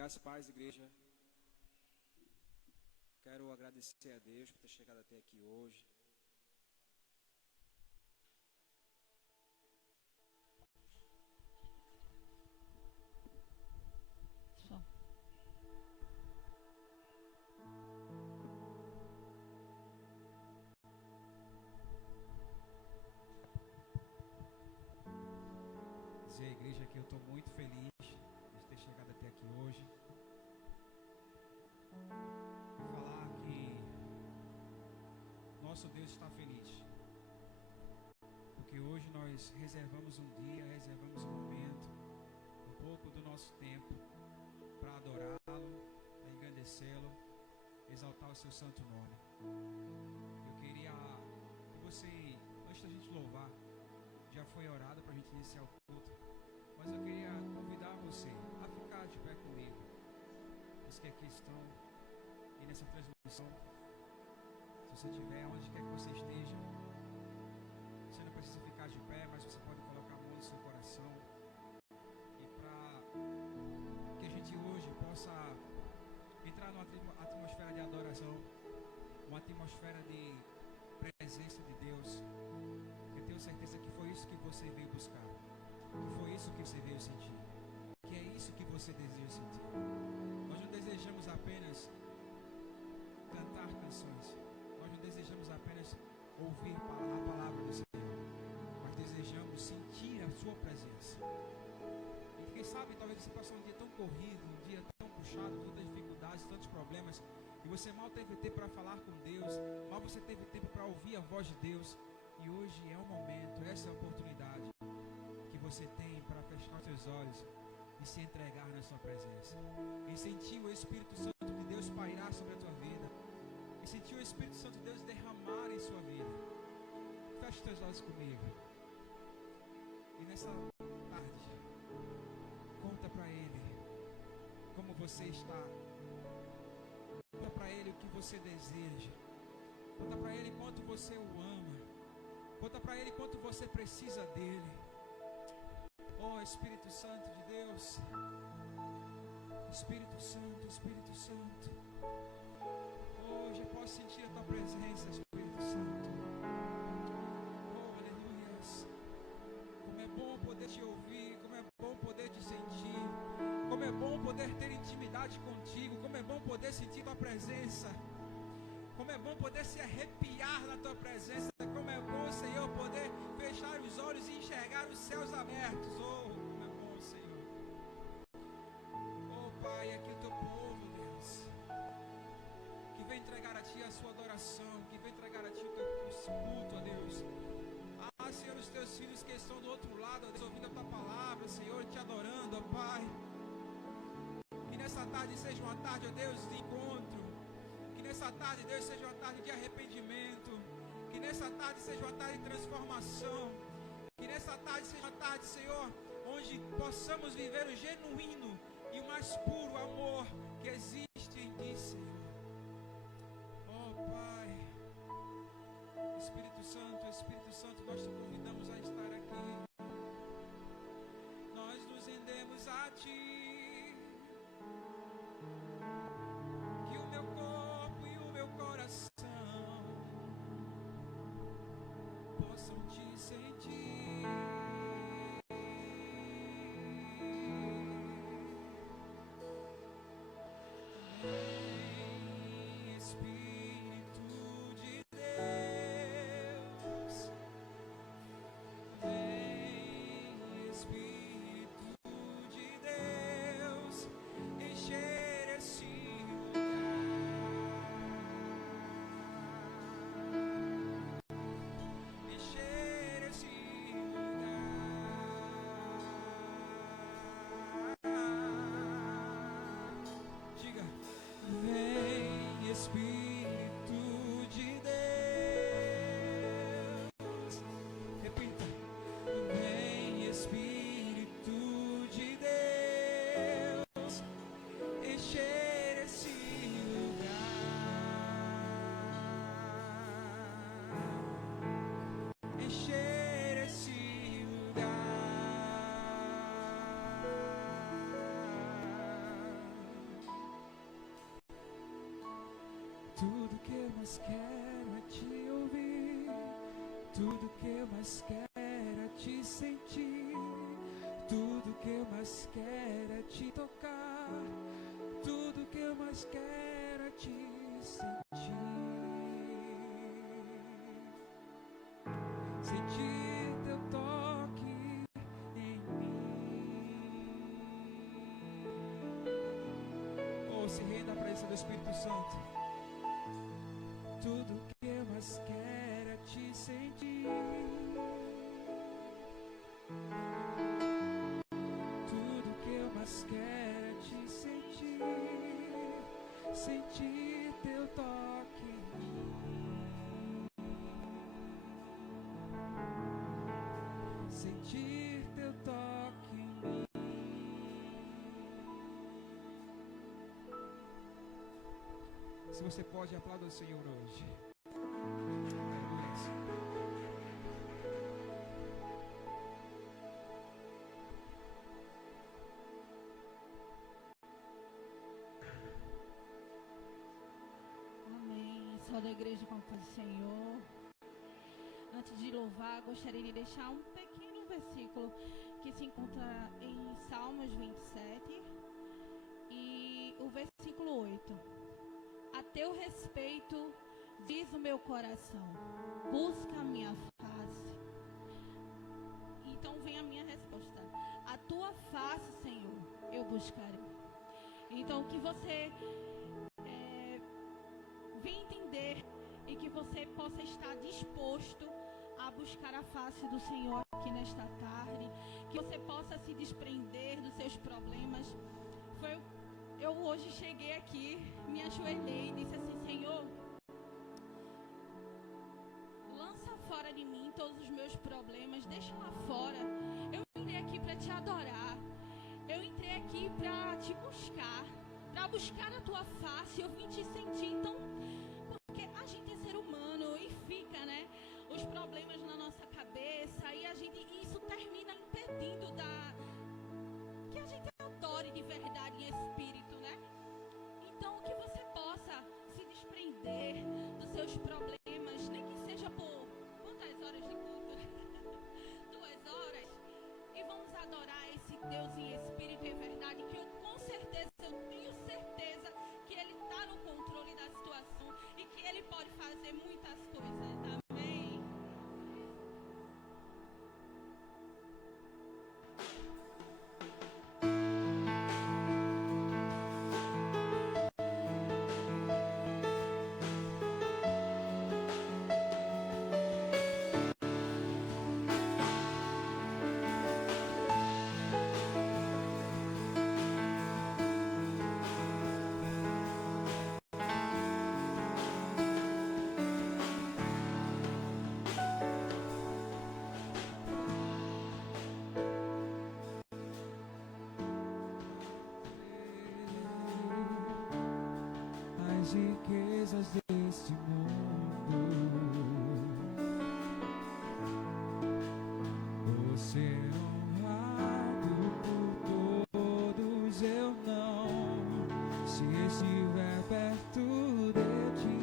Graças e paz, igreja. Quero agradecer a Deus por ter chegado até aqui hoje. Dizer à igreja que eu estou muito feliz de ter chegado até aqui hoje. E falar que nosso Deus está feliz. Porque hoje nós reservamos um dia, reservamos um momento, um pouco do nosso tempo para adorá-lo, para engrandecê-lo, exaltar o seu santo nome. Eu queria que você, antes da gente louvar, já foi orado para a gente iniciar o culto, mas eu queria convidar você a ficar de pé comigo, os que aqui estão e nessa transmissão. Se você estiver onde quer que você esteja, você não precisa ficar de pé, mas você pode colocar a mão no seu coração, e para que a gente hoje possa entrar numa atmosfera de adoração, uma atmosfera de presença de Deus. Eu tenho certeza que foi isso que você veio buscar, que foi isso que você veio sentir, que é isso que você deseja sentir. Nós não desejamos apenas cantar canções, nós não desejamos apenas ouvir a palavra do Senhor, mas desejamos sentir a sua presença. E quem sabe, talvez você passou um dia tão corrido, um dia tão puxado, com tantas dificuldades, tantos problemas, e você mal teve tempo para falar com Deus, mal você teve tempo para ouvir a voz de Deus. E hoje é o momento, essa é a oportunidade que você tem para fechar os seus olhos e se entregar na sua presença, e sentir o Espírito Santo de Deus pairar sobre a tua vida, e sentir o Espírito Santo de Deus derramar em sua vida. Feche os teus olhos comigo. E nessa tarde, conta para Ele como você está. Conta para Ele o que você deseja. Conta para Ele quanto você o ama. Conta para Ele quanto você precisa dEle. Oh, Espírito Santo de Deus. Espírito Santo, Espírito Santo. Hoje eu posso sentir a tua presença, Espírito Santo. Oh, aleluias. Como é bom poder te ouvir, como é bom poder te sentir, como é bom poder ter intimidade contigo, como é bom poder sentir tua presença, como é bom poder se arrepiar na tua presença, como é bom, Senhor, poder fechar os olhos e enxergar os céus abertos. Oh, como é bom, Senhor. Oh, Pai, aqui o teu povo, Deus, que vem entregar a Ti a sua adoração, que vem entregar a Ti o teu culto, ó Deus. Ah, Senhor, os teus filhos que estão do outro lado, ó Deus, ouvindo a Tua palavra, Senhor, Te adorando, ó Pai. Que nessa tarde seja uma tarde, ó Deus, de encontro. Que nessa tarde, Deus, seja uma tarde de arrependimento. Que nessa tarde seja uma tarde de transformação. Que nessa tarde seja uma tarde, Senhor, onde possamos viver o genuíno e o mais puro amor que existe em Ti, Senhor. Oh, Pai, Espírito Santo, nós Te convidamos a estar aqui. Nós nos rendemos a Ti. Que o meu corpo e o meu coração possam Te sentir. Vem, Espírito de Deus. Vem, Espírito de Deus, encher esse lugar. Encher esse Tudo que eu mais quero é te ouvir, tudo que eu mais quero é te sentir, tudo que eu mais quero é te tocar, tudo que eu mais quero é te sentir, sentir teu toque em mim. Oh, se renda à presença do Espírito Santo. Tudo que eu mais quero é te sentir, tudo que eu mais quero é te sentir, sentir teu toque em mim, sentir teu toque em mim. Se você pode, aplauda o Senhor hoje. Amém. Só da igreja com a paz do Senhor. Antes de louvar, gostaria de deixar um pequeno versículo que se encontra em Salmos 27 e o versículo 8. A teu respeito, diz o meu coração, busca a minha face. Então vem a minha resposta. A tua face, Senhor, eu buscarei. Então que você venha entender e que você possa estar disposto a buscar a face do Senhor aqui nesta tarde. Que você possa se desprender dos seus problemas. Eu hoje cheguei aqui, me ajoelhei e disse assim: Senhor, lança fora de mim todos os meus problemas, deixa lá fora. Eu entrei aqui para te adorar, eu entrei aqui para te buscar, para buscar a tua face. Eu vim te sentir. Então, porque a gente é ser humano e fica, né, os problemas na nossa cabeça e isso termina impedindo que a gente adore de verdade em espírito, né? Então, que você possa se desprender dos seus problemas, nem que seja por quantas horas de culto? 2 horas. E vamos adorar esse Deus em espírito e verdade, que eu tenho certeza que Ele está no controle da situação e que Ele pode fazer muitas coisas. Amém? As riquezas deste mundo, você é honrado por todos, eu não, se estiver perto de ti,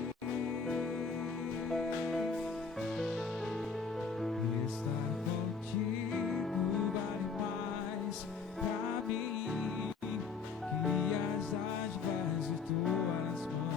estar contigo vale mais pra mim que as dádivas de tuas mãos.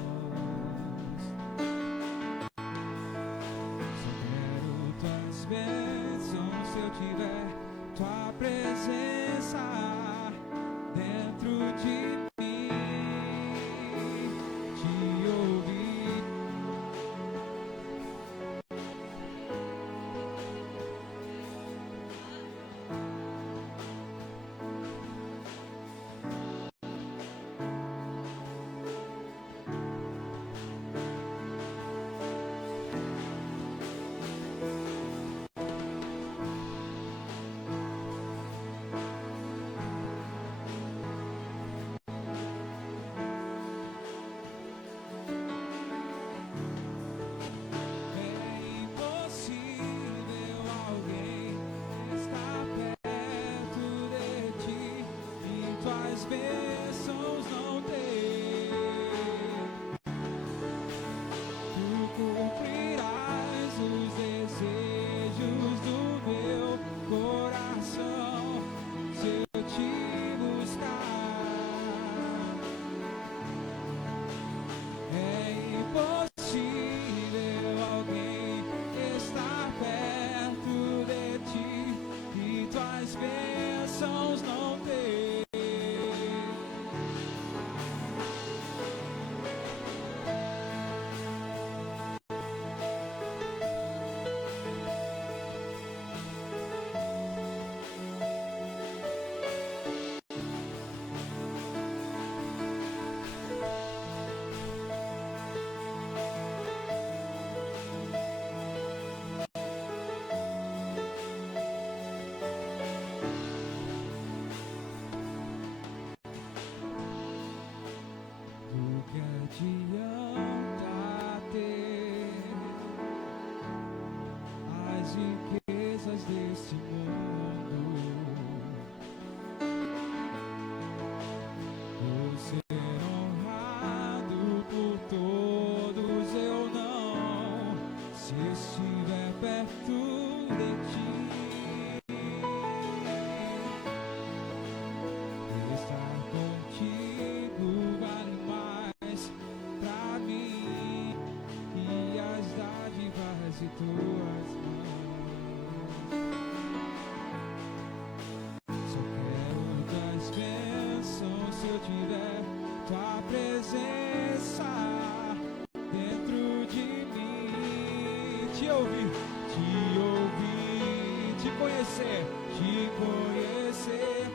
conhecer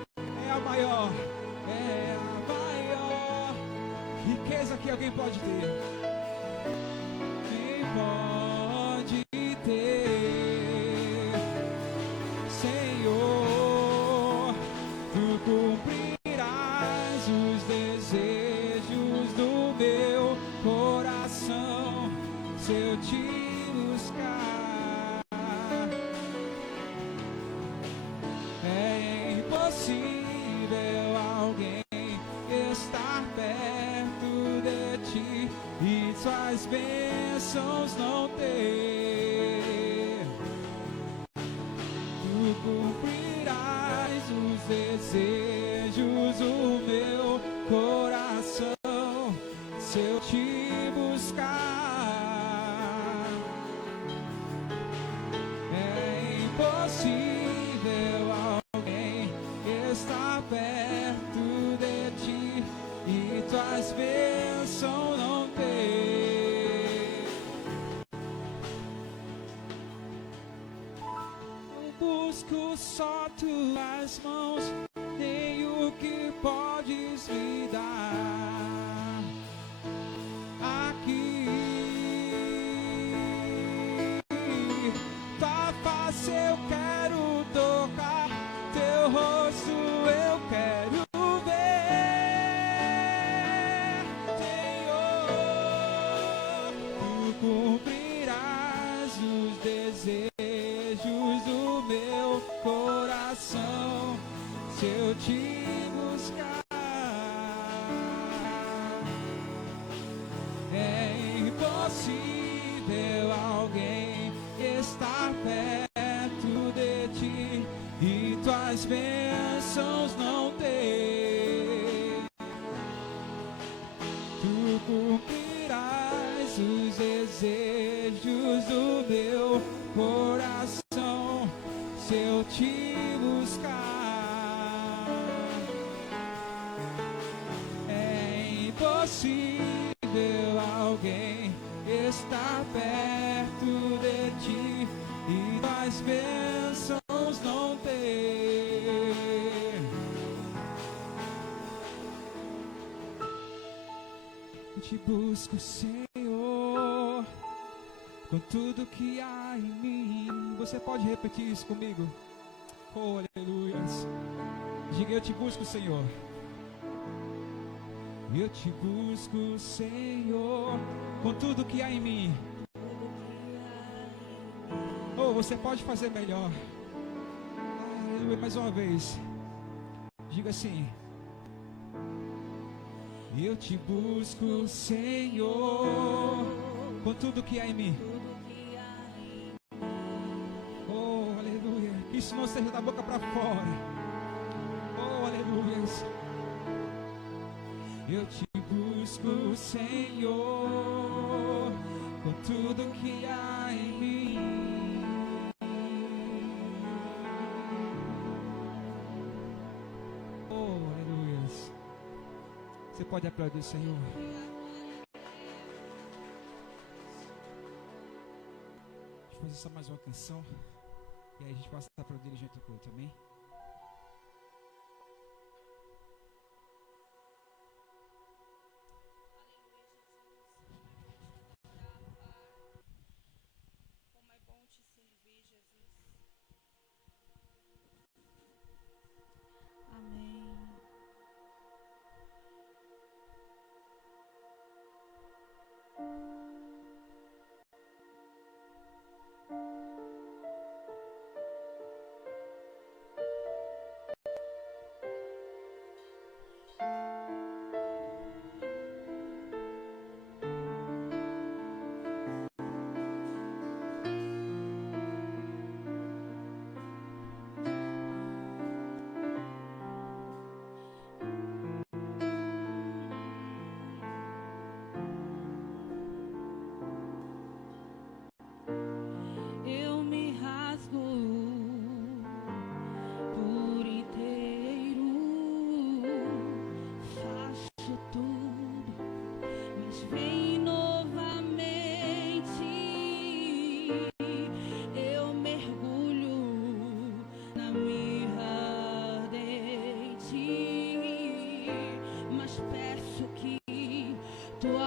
é a maior riqueza que alguém pode ter. Quem pode ter, Senhor, tu cumprirás os desejos do meu coração, se eu te buscar. É impossível alguém estar perto de ti e suas bênçãos não ter. Tu cumprirás os desejos do meu coração, se eu te buscar. É impossível alguém estar perto de ti e tuas bênçãos não ter. Eu busco só tuas mãos, nem o que podes me dar aqui. Tua face eu quero tocar, teu rosto eu quero ver, Senhor. Tu cumprirás os desejos do meu coração, se eu te buscar. É impossível alguém estar perto de ti e tuas bênçãos não ter. Tu cumprirás os desejos do meu coração, se eu te buscar. É impossível alguém estar perto de ti e tuas bênçãos não ter. Eu te busco, Senhor, com tudo que há em mim. Você pode repetir isso comigo? Oh, aleluia. Diga: eu te busco, Senhor. Eu te busco, Senhor, com tudo que há em mim. Oh, você pode fazer melhor. Aleluia, mais uma vez. Diga assim: eu te busco, Senhor, com tudo que há em mim. Oh, aleluia. Que isso não seja da boca para fora. Oh, aleluia. Eu te busco, Senhor, com tudo que há em mim. Oh, aleluia. Você pode aplaudir o Senhor. Deixa eu fazer só mais uma canção e aí a gente passa para o dirigente do culto, amém?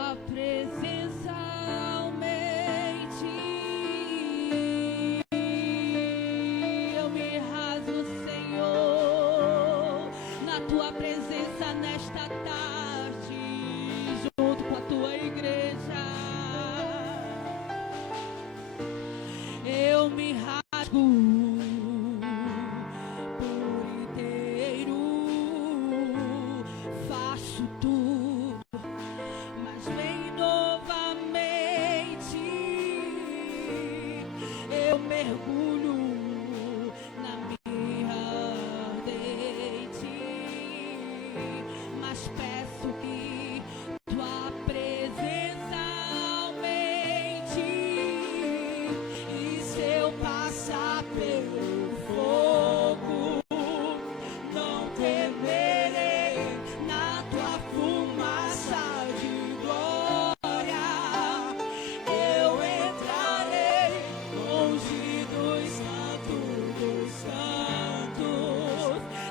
tua presença aumente. Eu me rasgo, Senhor, na tua presença nesta tarde, junto com a tua igreja. Eu me rasgo por inteiro, faço tudo, mas vem novamente. Eu mergulho na minha ardente, mas peço que tua presença aumente. E se eu passar pelo fogo, não temerei, na tua fumaça de glória eu entrarei longe dos santos.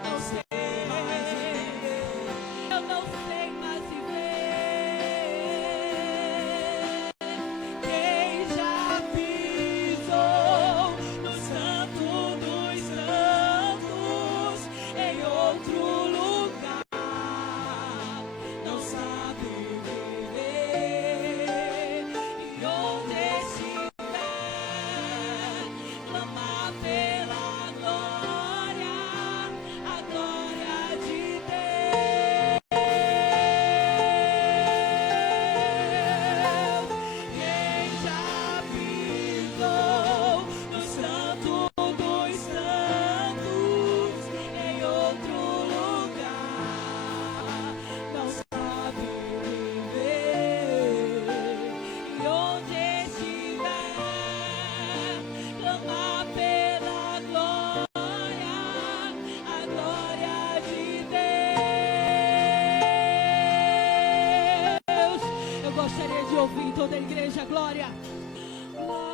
Não sei mais viver, eu não sei mais viver. Quem já pisou no santo dos santos em outro lugar não sabe viver. E onde estiver, clamar pela glória, a glória de Deus. Quem já pisou no santo dos santos em outro lugar não sabe viver. E onde estiver, clamar pela glória, a glória de Deus. Eu gostaria de ouvir toda a igreja, glória. Glória,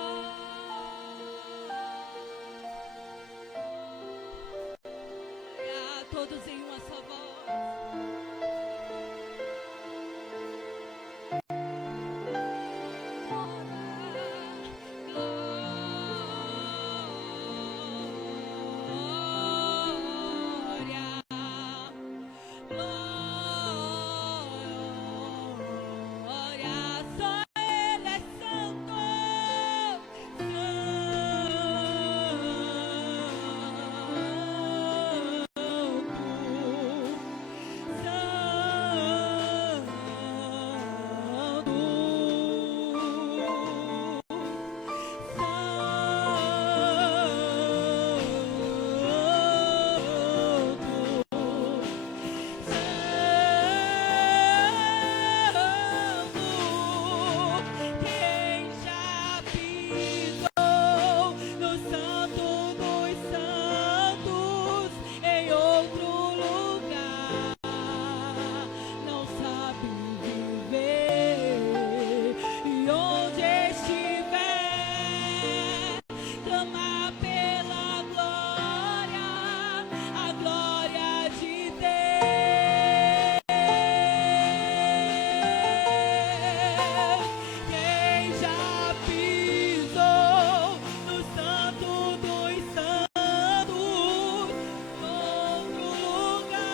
todos em uma só voz. Glória, só Ele é santo, quem já pisou no santo dos santos em outro lugar não sabe viver. E onde estiver, clamar pela glória, a glória de Deus. Quem já pisou no santo dos santos em outro lugar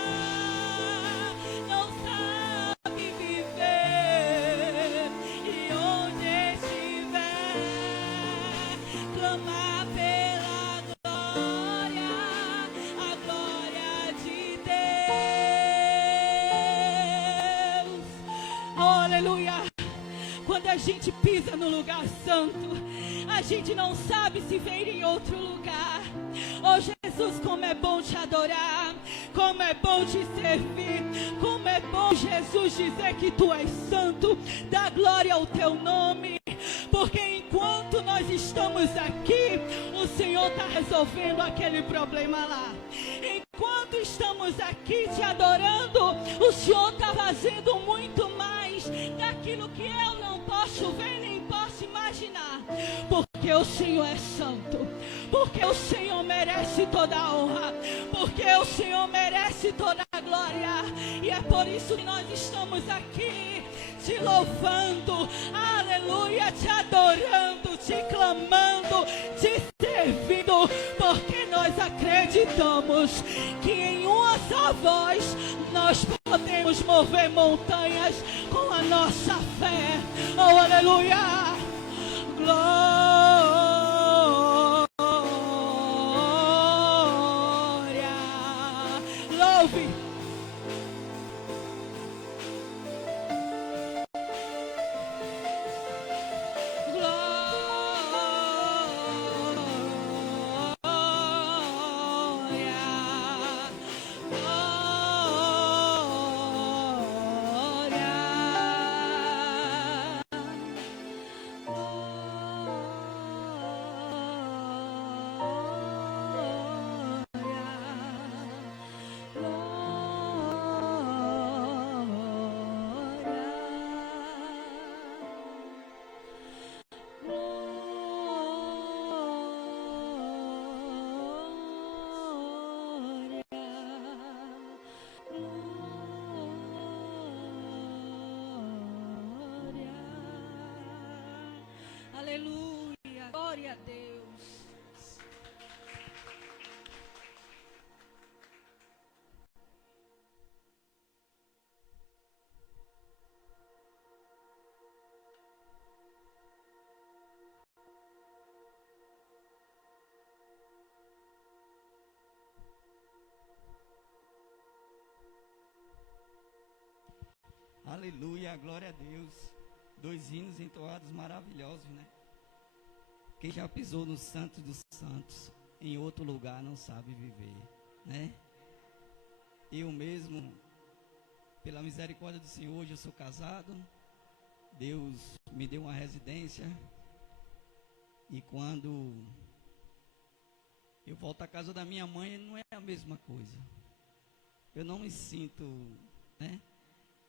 não sabe viver. E onde estiver, clamar pela glória, a glória de Deus. Oh, aleluia. Quando a gente pisa no lugar santo, a gente não sabe se vem em outro lugar. Oh Jesus, como é bom te adorar, como é bom te servir, como é bom, Jesus, dizer que tu és santo, dá glória ao teu nome, porque enquanto nós estamos aqui, o Senhor está resolvendo aquele problema lá. Enquanto estamos aqui te adorando, o Senhor está fazendo muito mais daquilo que eu não posso ver nem posso imaginar, porque o Senhor é santo, porque o Senhor merece toda a honra, porque o Senhor merece toda a glória, e é por isso que nós estamos aqui te te louvando, aleluia, te adorando, te clamando, te servindo, porque nós acreditamos que em uma só voz nós podemos mover montanhas com a nossa fé. Oh, aleluia! Glória! Louve! Aleluia, glória a Deus. Aleluia, glória a Deus. 2 hinos entoados maravilhosos, né? Quem já pisou no Santo dos Santos, em outro lugar não sabe viver, né? Eu mesmo, pela misericórdia do Senhor, hoje eu sou casado. Deus me deu uma residência. E quando eu volto à casa da minha mãe, não é a mesma coisa. Eu não me sinto, né?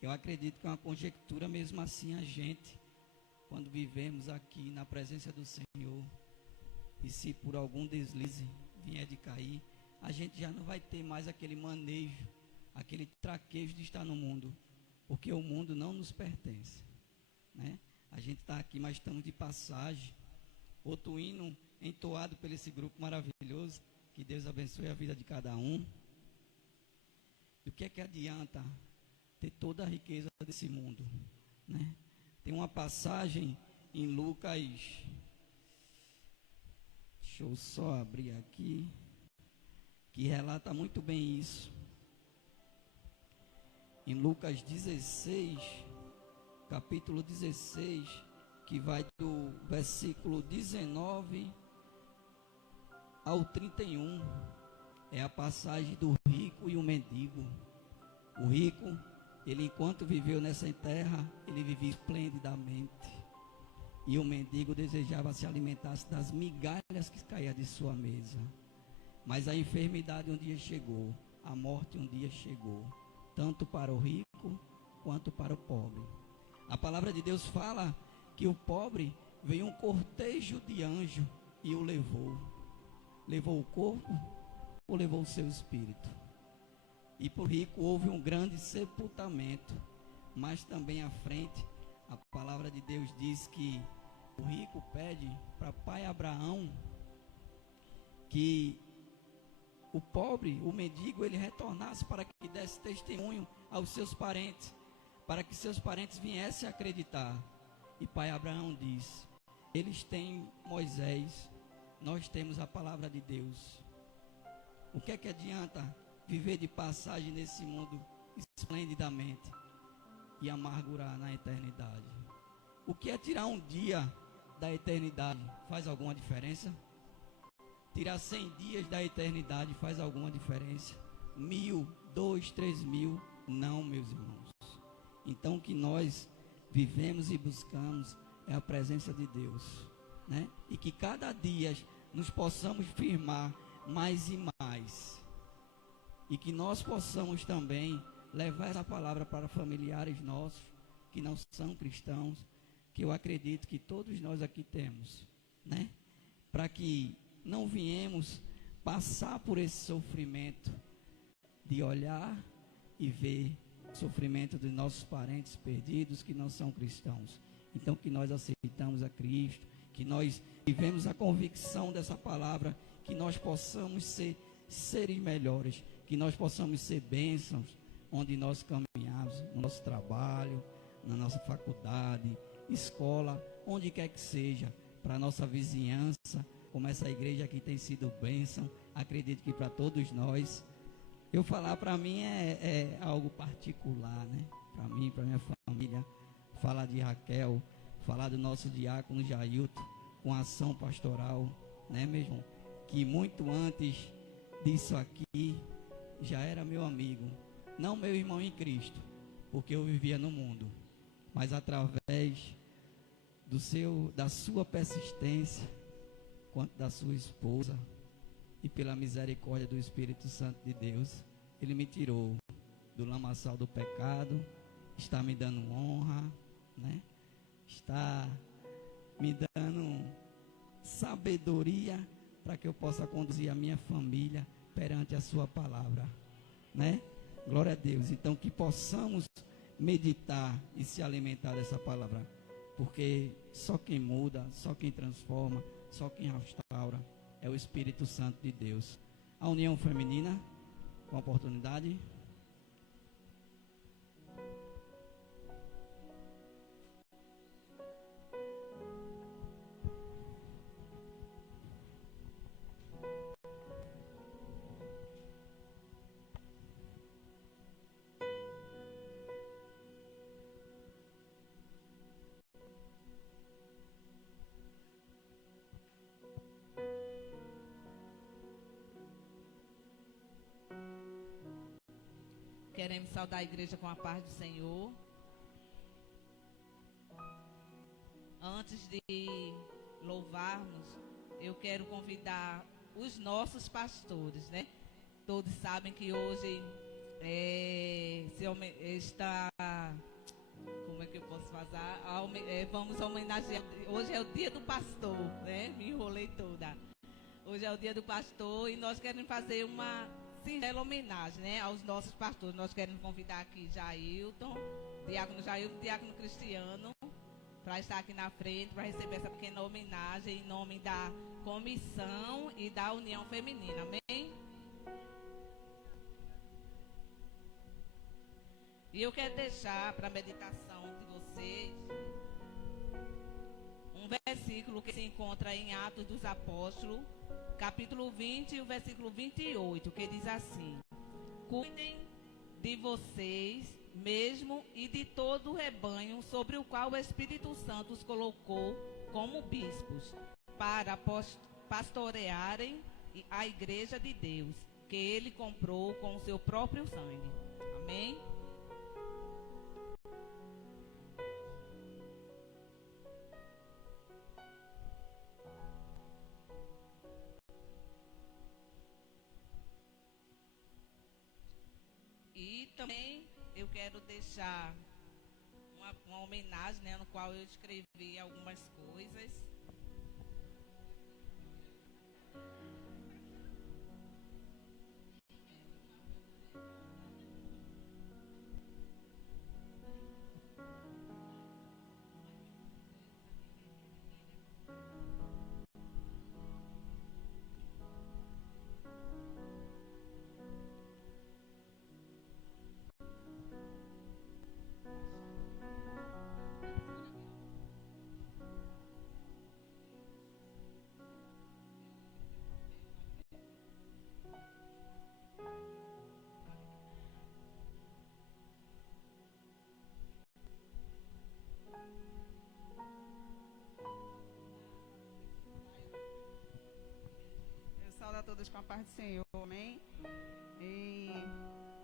Eu acredito que é uma conjectura, mesmo assim a gente, quando vivemos aqui na presença do Senhor, e se por algum deslize vier de cair, a gente já não vai ter mais aquele manejo, aquele traquejo de estar no mundo, porque o mundo não nos pertence, né? A gente está aqui, mas estamos de passagem. Outro hino entoado por esse grupo maravilhoso, que Deus abençoe a vida de cada um. Do que é que adianta ter toda a riqueza desse mundo, né? Tem uma passagem em Lucas, deixa eu só abrir aqui, que relata muito bem isso. Em Lucas 16, capítulo 16, que vai do versículo 19 ao 31, é a passagem do rico e o mendigo. O rico, ele enquanto viveu nessa terra, ele vivia esplendidamente. E o mendigo desejava se alimentar das migalhas que caíam de sua mesa. Mas a enfermidade um dia chegou, a morte um dia chegou, tanto para o rico quanto para o pobre. A palavra de Deus fala que o pobre veio um cortejo de anjo e o levou. Levou o corpo ou levou o seu espírito? E por rico houve um grande sepultamento, mas também à frente, a palavra de Deus diz que o rico pede para pai Abraão que o pobre, o mendigo, ele retornasse para que desse testemunho aos seus parentes, para que seus parentes viessem a acreditar. E pai Abraão diz: eles têm Moisés, nós temos a palavra de Deus. O que é que adianta viver de passagem nesse mundo esplendidamente e amargurar na eternidade? O que é tirar um dia da eternidade? Faz alguma diferença? Tirar 100 dias da eternidade faz alguma diferença? 1000, 2, 3 mil? Não, meus irmãos. Então o que nós vivemos e buscamos é a presença de Deus, né? E que cada dia nos possamos firmar mais e mais. E que nós possamos também levar essa palavra para familiares nossos que não são cristãos, que eu acredito que todos nós aqui temos, né? Para que não viemos passar por esse sofrimento de olhar e ver sofrimento de nossos parentes perdidos que não são cristãos. Então, que nós aceitamos a Cristo, que nós vivemos a convicção dessa palavra, que nós possamos ser seres melhores, que nós possamos ser bênçãos onde nós caminhamos, no nosso trabalho, na nossa faculdade, escola, onde quer que seja, para a nossa vizinhança, como essa igreja aqui tem sido bênção, acredito que para todos nós. Eu falar para mim é algo particular, né? Para mim, para minha família, falar de Raquel, falar do nosso diácono Jailton, com ação pastoral, né, meu irmão? Que muito antes disso aqui, já era meu amigo, não meu irmão em Cristo, porque eu vivia no mundo, mas através da sua persistência, quanto da sua esposa, e pela misericórdia do Espírito Santo de Deus, Ele me tirou do lamaçal do pecado, está me dando honra, né? Está me dando sabedoria para que eu possa conduzir a minha família perante a sua palavra, né? Glória a Deus. Então, que possamos meditar e se alimentar dessa palavra, porque só quem muda, só quem transforma, só quem restaura é o Espírito Santo de Deus. A união feminina, com oportunidade. Queremos saudar a igreja com a paz do Senhor. Antes de louvarmos, eu quero convidar os nossos pastores, né? Todos sabem que hoje está... Como é que eu posso fazer? Vamos homenagear... Hoje é o dia do pastor, né? Me enrolei toda. Hoje é o dia do pastor e nós queremos fazer uma singela homenagem, né, aos nossos pastores. Nós queremos convidar aqui Jailton, diácono Cristiano, para estar aqui na frente, para receber essa pequena homenagem em nome da comissão e da União Feminina. Amém? E eu quero deixar para a meditação de vocês um versículo que se encontra em Atos dos Apóstolos, capítulo 20 e o versículo 28, que diz assim: cuidem de vocês mesmo e de todo o rebanho sobre o qual o Espírito Santo os colocou como bispos, para pastorearem a igreja de Deus, que ele comprou com o seu próprio sangue. Amém? E também eu quero deixar uma homenagem, né, no qual eu escrevi algumas coisas. Saúdo a todos com a paz do Senhor, amém? E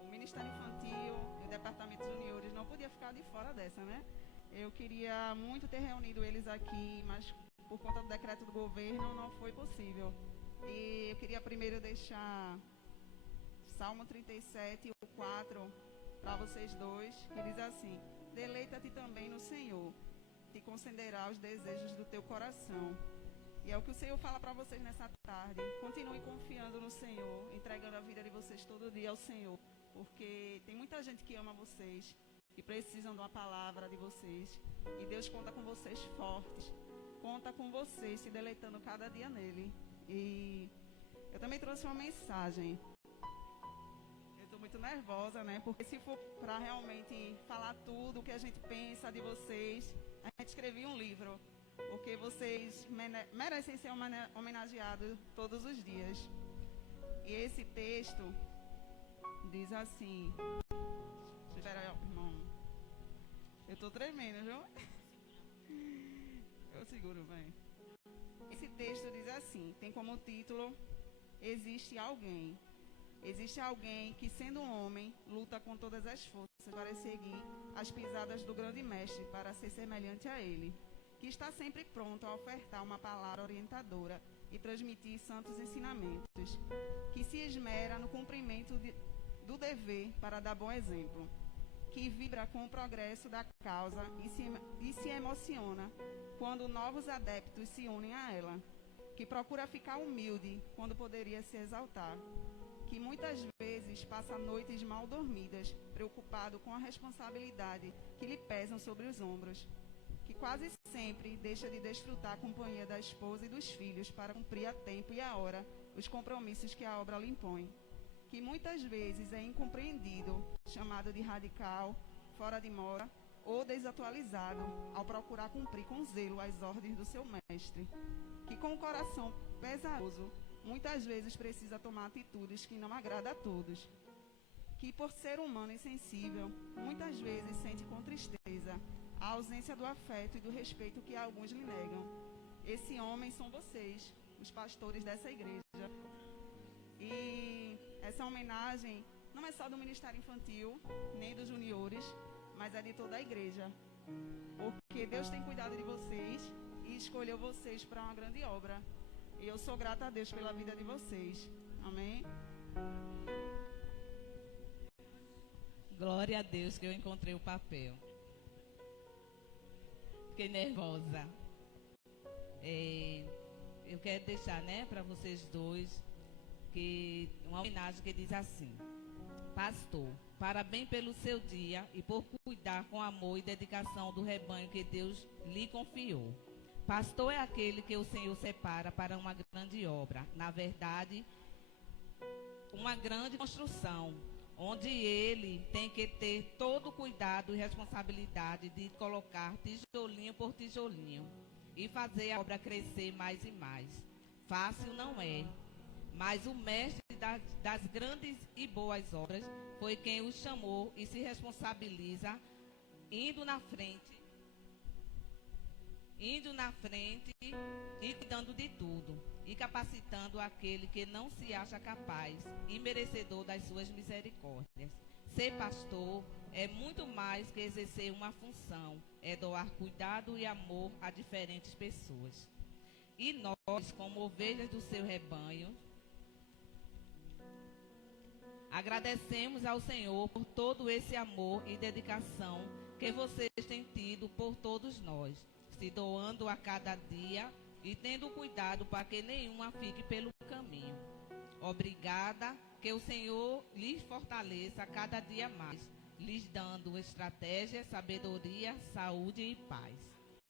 o Ministério Infantil e o Departamento Juniores não podia ficar de fora dessa, né? Eu queria muito ter reunido eles aqui, mas por conta do decreto do governo não foi possível. E eu queria primeiro deixar Salmo 37, o 4, para vocês dois, que diz assim: deleita-te também no Senhor, te concederá os desejos do teu coração. E é o que o Senhor fala para vocês nessa tarde. Continue confiando no Senhor, entregando a vida de vocês todo dia ao Senhor. porque tem muita gente que ama vocês e precisam de uma palavra de vocês. E Deus conta com vocês fortes, conta com vocês se deleitando cada dia nele. E eu também trouxe uma mensagem. Eu estou muito nervosa, né? Porque se for para realmente falar tudo o que a gente pensa de vocês, a gente escrevia um livro. Porque vocês merecem ser homenageados todos os dias. E esse texto diz assim... Espera aí, irmão. Eu estou tremendo, viu? Eu seguro, bem. Esse texto diz assim, tem como título: Existe alguém. Existe alguém que, sendo um homem, luta com todas as forças para seguir as pisadas do grande mestre, para ser semelhante a ele, que está sempre pronto a ofertar uma palavra orientadora e transmitir santos ensinamentos, que se esmera no cumprimento do dever para dar bom exemplo, que vibra com o progresso da causa e se emociona quando novos adeptos se unem a ela, que procura ficar humilde quando poderia se exaltar, que muitas vezes passa noites mal dormidas, preocupado com a responsabilidade que lhe pesam sobre os ombros, que quase sempre deixa de desfrutar a companhia da esposa e dos filhos para cumprir a tempo e a hora os compromissos que a obra lhe impõe, que muitas vezes é incompreendido, chamado de radical, fora de moda ou desatualizado, ao procurar cumprir com zelo as ordens do seu mestre, que com o coração pesaroso, muitas vezes precisa tomar atitudes que não agradam a todos, que por ser humano e sensível, muitas vezes sente com tristeza a ausência do afeto e do respeito que alguns lhe negam. Esse homem são vocês, os pastores dessa igreja. E essa homenagem não é só do Ministério Infantil, nem dos juniores, mas é de toda a igreja. Porque Deus tem cuidado de vocês e escolheu vocês para uma grande obra. E eu sou grata a Deus pela vida de vocês. Amém? Glória a Deus que eu encontrei o papel. Fiquei nervosa. Eu quero deixar, para vocês dois, uma homenagem que diz assim: Pastor, parabéns pelo seu dia e por cuidar com amor e dedicação do rebanho que Deus lhe confiou. Pastor é aquele que o Senhor separa para uma grande obra. Na verdade, uma grande construção, onde ele tem que ter todo o cuidado e responsabilidade de colocar tijolinho por tijolinho e fazer a obra crescer mais e mais. Fácil não é, mas o mestre das grandes e boas obras foi quem o chamou e se responsabiliza indo na frente e cuidando de tudo, e capacitando aquele que não se acha capaz e merecedor das suas misericórdias. Ser pastor é muito mais que exercer uma função, é doar cuidado e amor a diferentes pessoas. E nós, como ovelhas do seu rebanho, agradecemos ao Senhor por todo esse amor e dedicação que vocês têm tido por todos nós, se doando a cada dia e tendo cuidado para que nenhuma fique pelo caminho. Obrigada, que o Senhor lhes fortaleça cada dia mais, lhes dando estratégia, sabedoria, saúde e paz.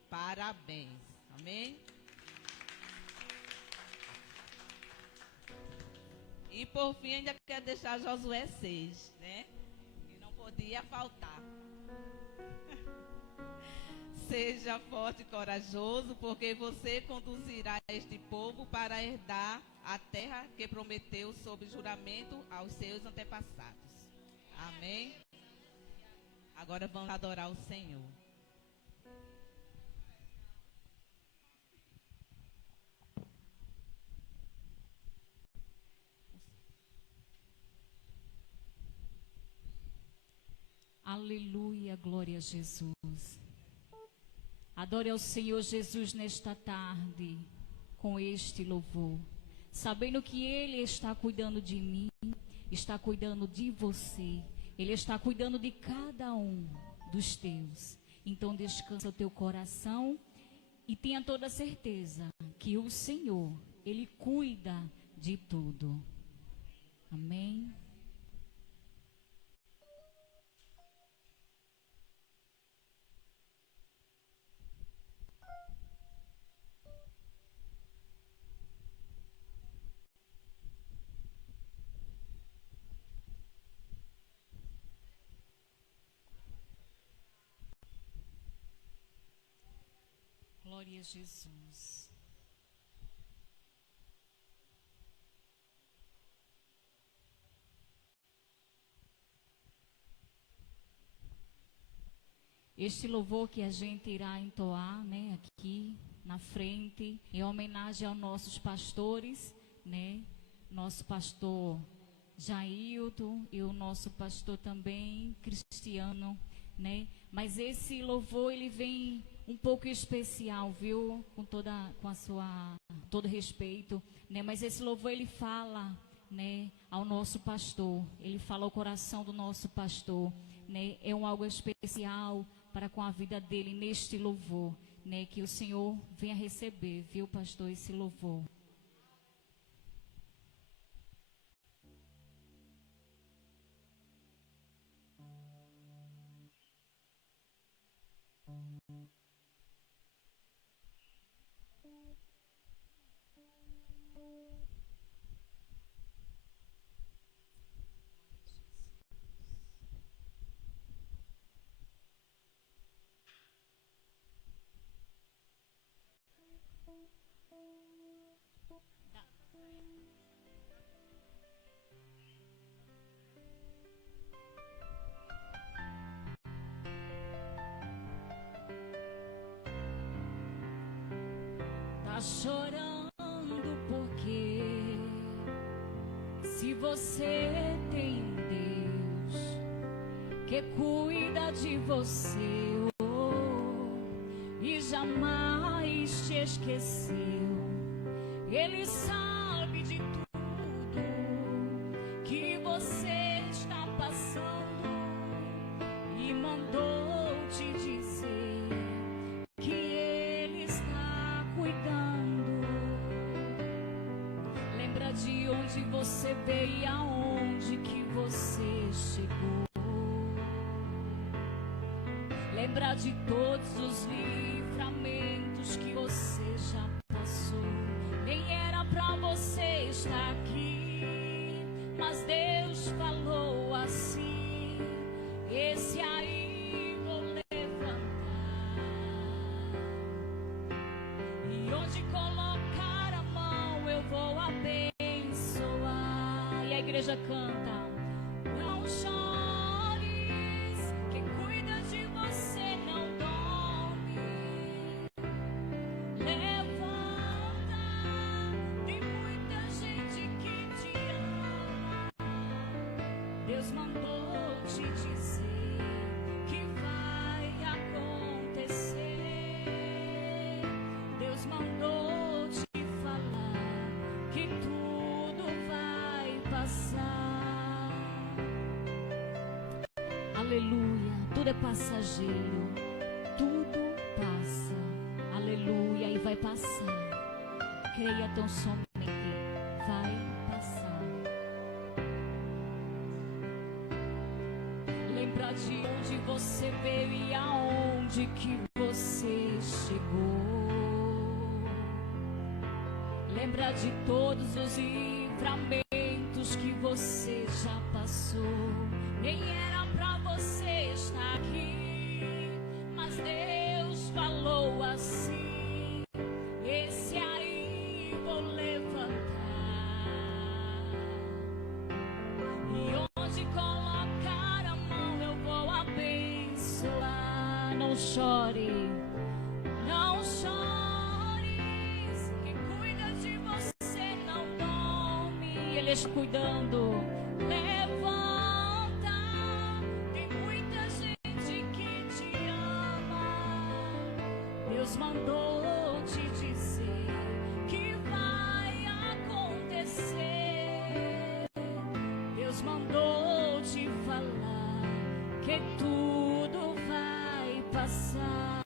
Parabéns. Amém? E por fim ainda quero deixar Josué 6, que não podia faltar. Seja forte e corajoso, porque você conduzirá este povo para herdar a terra que prometeu sob juramento aos seus antepassados. Amém? Agora vamos adorar o Senhor. Aleluia, glória a Jesus. Adore ao Senhor Jesus nesta tarde com este louvor, sabendo que Ele está cuidando de mim, está cuidando de você, Ele está cuidando de cada um dos teus. Então descansa o teu coração e tenha toda a certeza que o Senhor, Ele cuida de tudo. Amém. Glória a Jesus. Este louvor que a gente irá entoar, né, aqui na frente, em homenagem aos nossos pastores, né, nosso pastor Jailton e o nosso pastor também, Cristiano, né, mas esse louvor, ele vem um pouco especial, viu, com todo respeito, né, mas esse louvor, ele fala, né, ao nosso pastor, ele fala ao coração do nosso pastor, né, é algo especial para com a vida dele neste louvor, né, que o Senhor venha receber, viu, pastor, esse louvor. Tá chorando porque se você tem Deus que cuida de você, e jamais te esqueceu, Ele sabe de tudo que você está passando e mandou te dizer que Ele está cuidando. Lembra de onde você veio e aonde que você chegou. Lembra de todos os livramentos que você já passou. Nem era pra você estar aqui, mas Deus falou assim: esse aí vou levantar, e onde colocar a mão eu vou abençoar. E a igreja canta: não chores, quem cuida de você não dorme. Levanta, tem muita gente que te ama. Deus mandou te dizer que vai acontecer. Deus mandou te falar que tudo vai passar. Aleluia, tudo é passageiro, tudo passa. Aleluia, e vai passar. Creia tão somente, vai passar. Lembra de onde você veio e aonde que você chegou. Lembra de todos os livramentos que você já passou. Nem era pra você estar aqui, mas Deus falou assim: esse aí vou levantar, e onde colocar a mão eu vou abençoar. Não chore, não chores, quem cuida de você não dorme. Ele está cuidando. Levanta, tem muita gente que te ama. Deus mandou te dizer que vai acontecer. Deus mandou te falar que tudo vai passar.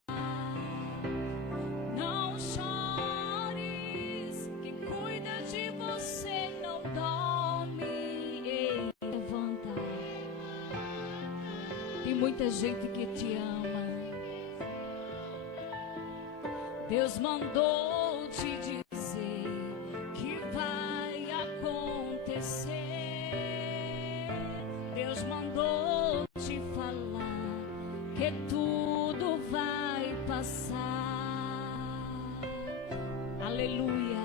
Não chores, quem cuida de você não dorme. Ei, levanta, tem muita gente que te ama. Deus mandou te dizer que vai acontecer. Deus mandou te falar que tudo vai passar. Aleluia.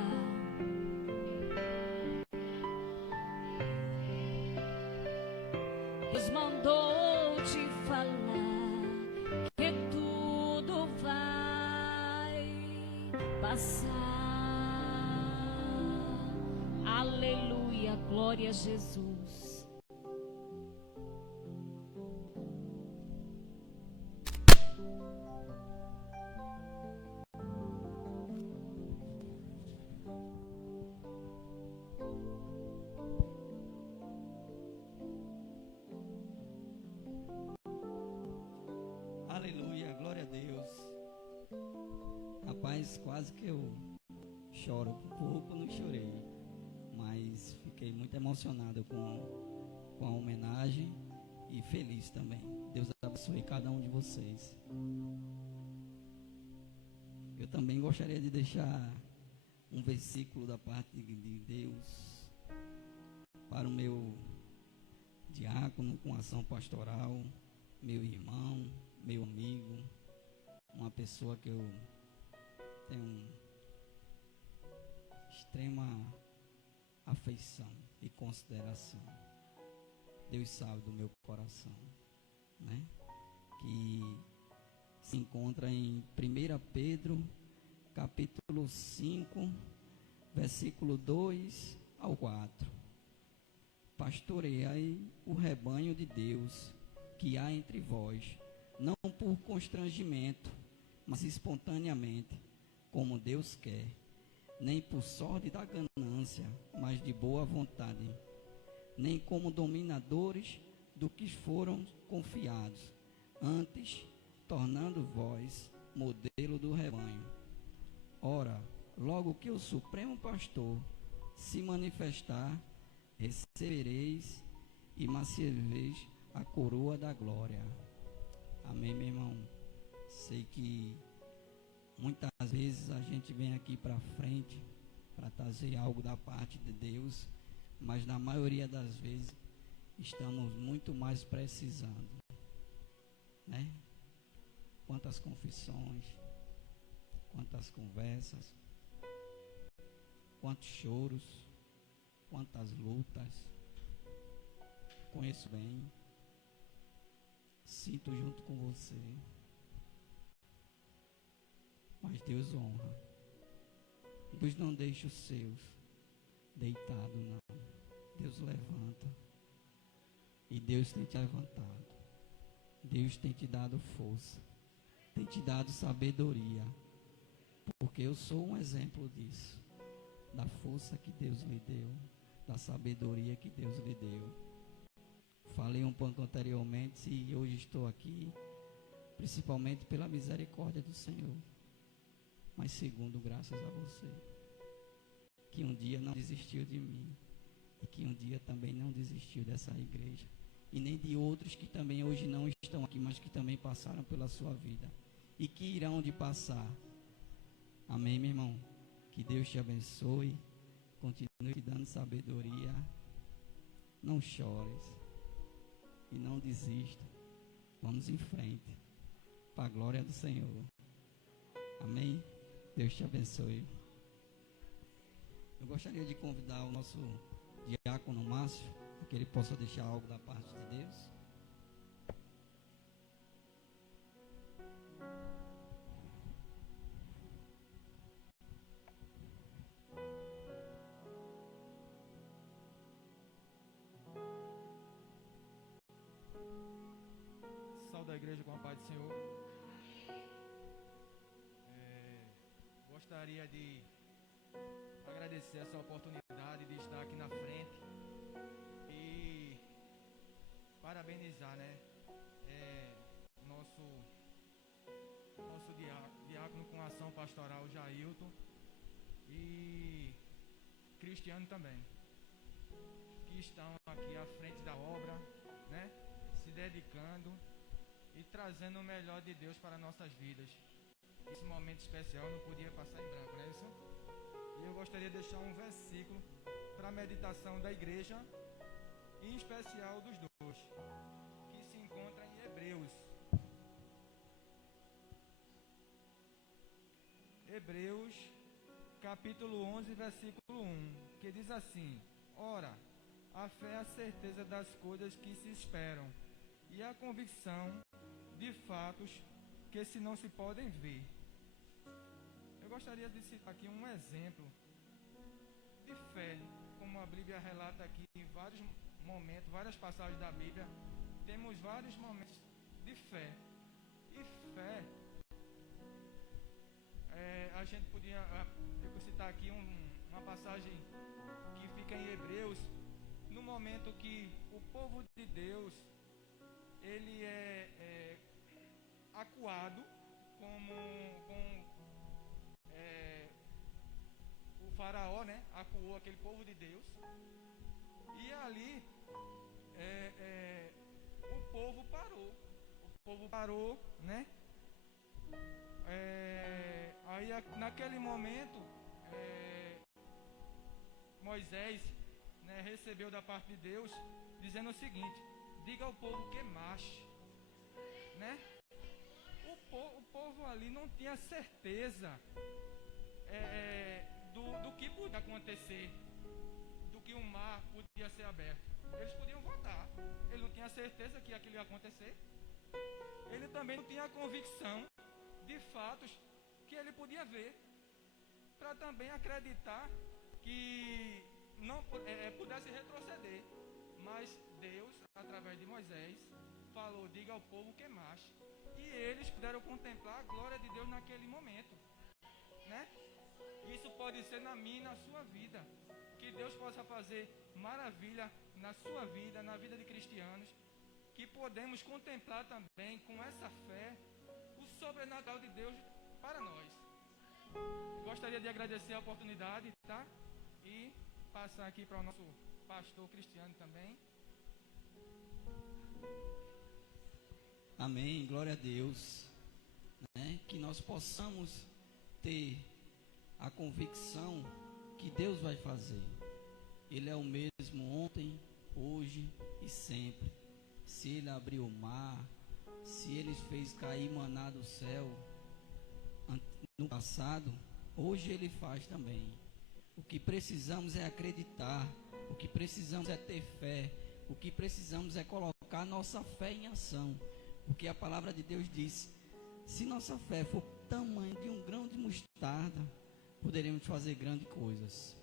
Deus mandou te falar que tudo vai passar. Aleluia, glória a Jesus. Aleluia, glória a Deus. Rapaz, quase que eu choro. Por pouco não chorei, mas fiquei muito emocionado com a homenagem e feliz também. Deus abençoe cada um de vocês. Eu também gostaria de deixar um versículo da parte de Deus para o meu diácono com ação pastoral, meu irmão, meu amigo, uma pessoa que eu tenho extrema afeição e consideração. Deus sabe do meu coração, né? Que se encontra em 1 Pedro, capítulo 5, versículo 2 ao 4. Pastoreai o rebanho de Deus que há entre vós, não por constrangimento, mas espontaneamente, como Deus quer, nem por sorte da ganância, mas de boa vontade, nem como dominadores do que foram confiados, antes tornando vós modelo do rebanho. Ora, logo que o Supremo Pastor se manifestar, recebereis e maciareis a coroa da glória. Amém, meu irmão? Sei que muitas vezes a gente vem aqui para frente para trazer algo da parte de Deus, mas na maioria das vezes estamos muito mais precisando, né? Quantas confissões, quantas conversas, quantos choros, quantas lutas. Conheço bem, sinto junto com você, mas Deus honra. Deus não deixa os seus deitados, não. Deus levanta, e Deus tem te levantado. Deus tem te dado força, tem te dado sabedoria, porque eu sou um exemplo disso, da força que Deus lhe deu, da sabedoria que Deus lhe deu. Falei um pouco anteriormente e hoje estou aqui, principalmente pela misericórdia do Senhor, mas segundo graças a você, que um dia não desistiu de mim, e que um dia também não desistiu dessa igreja, e nem de outros que também hoje não estão aqui, mas que também passaram pela sua vida, e que irão de passar. Amém, meu irmão? Que Deus te abençoe, continue te dando sabedoria, não chores, e não desista, vamos em frente, para a glória do Senhor. Amém? Deus te abençoe. Eu gostaria de convidar o nosso diácono Márcio, para que ele possa deixar algo da parte de Deus. Saúde da igreja com a paz do Senhor. Gostaria de agradecer essa oportunidade de estar aqui na frente e parabenizar, né, nosso diácono com ação pastoral Jailton e Cristiano também, que estão aqui à frente da obra, né, se dedicando e trazendo o melhor de Deus para nossas vidas. Esse momento especial não podia passar em branco, não é isso? E eu gostaria de deixar um versículo para a meditação da igreja, em especial dos dois, que se encontra em Hebreus. Hebreus, capítulo 11, versículo 1, que diz assim: Ora, a fé é a certeza das coisas que se esperam e a convicção de fatos que se não se podem ver. Eu gostaria de citar aqui um exemplo de fé, como a Bíblia relata aqui em vários momentos, várias passagens da Bíblia, temos vários momentos de fé. E fé, a gente podia, eu vou citar aqui uma passagem que fica em Hebreus, no momento que o povo de Deus, ele é acuado com o faraó, né? Acuou aquele povo de Deus. E ali o povo parou, né? Aí naquele momento Moisés, né, recebeu da parte de Deus dizendo o seguinte: diga ao povo que marche, né? O povo ali não tinha certeza do que podia acontecer, do que o mar podia ser aberto. Eles podiam votar, ele não tinha certeza que aquilo ia acontecer. Ele também não tinha a convicção de fatos que ele podia ver, para também acreditar que não pudesse retroceder. Mas Deus, através de Moisés, falou: diga ao povo que marche. E eles puderam contemplar a glória de Deus naquele momento, né? Isso pode ser na minha e na sua vida, que Deus possa fazer maravilha na sua vida, na vida de cristianos, que podemos contemplar também com essa fé o sobrenatural de Deus para nós. Gostaria de agradecer a oportunidade, tá? E passar aqui para o nosso pastor Cristiano também. Amém, glória a Deus, né? Que nós possamos ter a convicção que Deus vai fazer. Ele é o mesmo ontem, hoje e sempre. Se Ele abriu o mar, se Ele fez cair maná do céu no passado, hoje Ele faz também. O que precisamos é acreditar, o que precisamos é ter fé, o que precisamos é colocar nossa fé em ação, porque a palavra de Deus diz: se nossa fé for o tamanho de um grão de mostarda, poderemos fazer grandes coisas.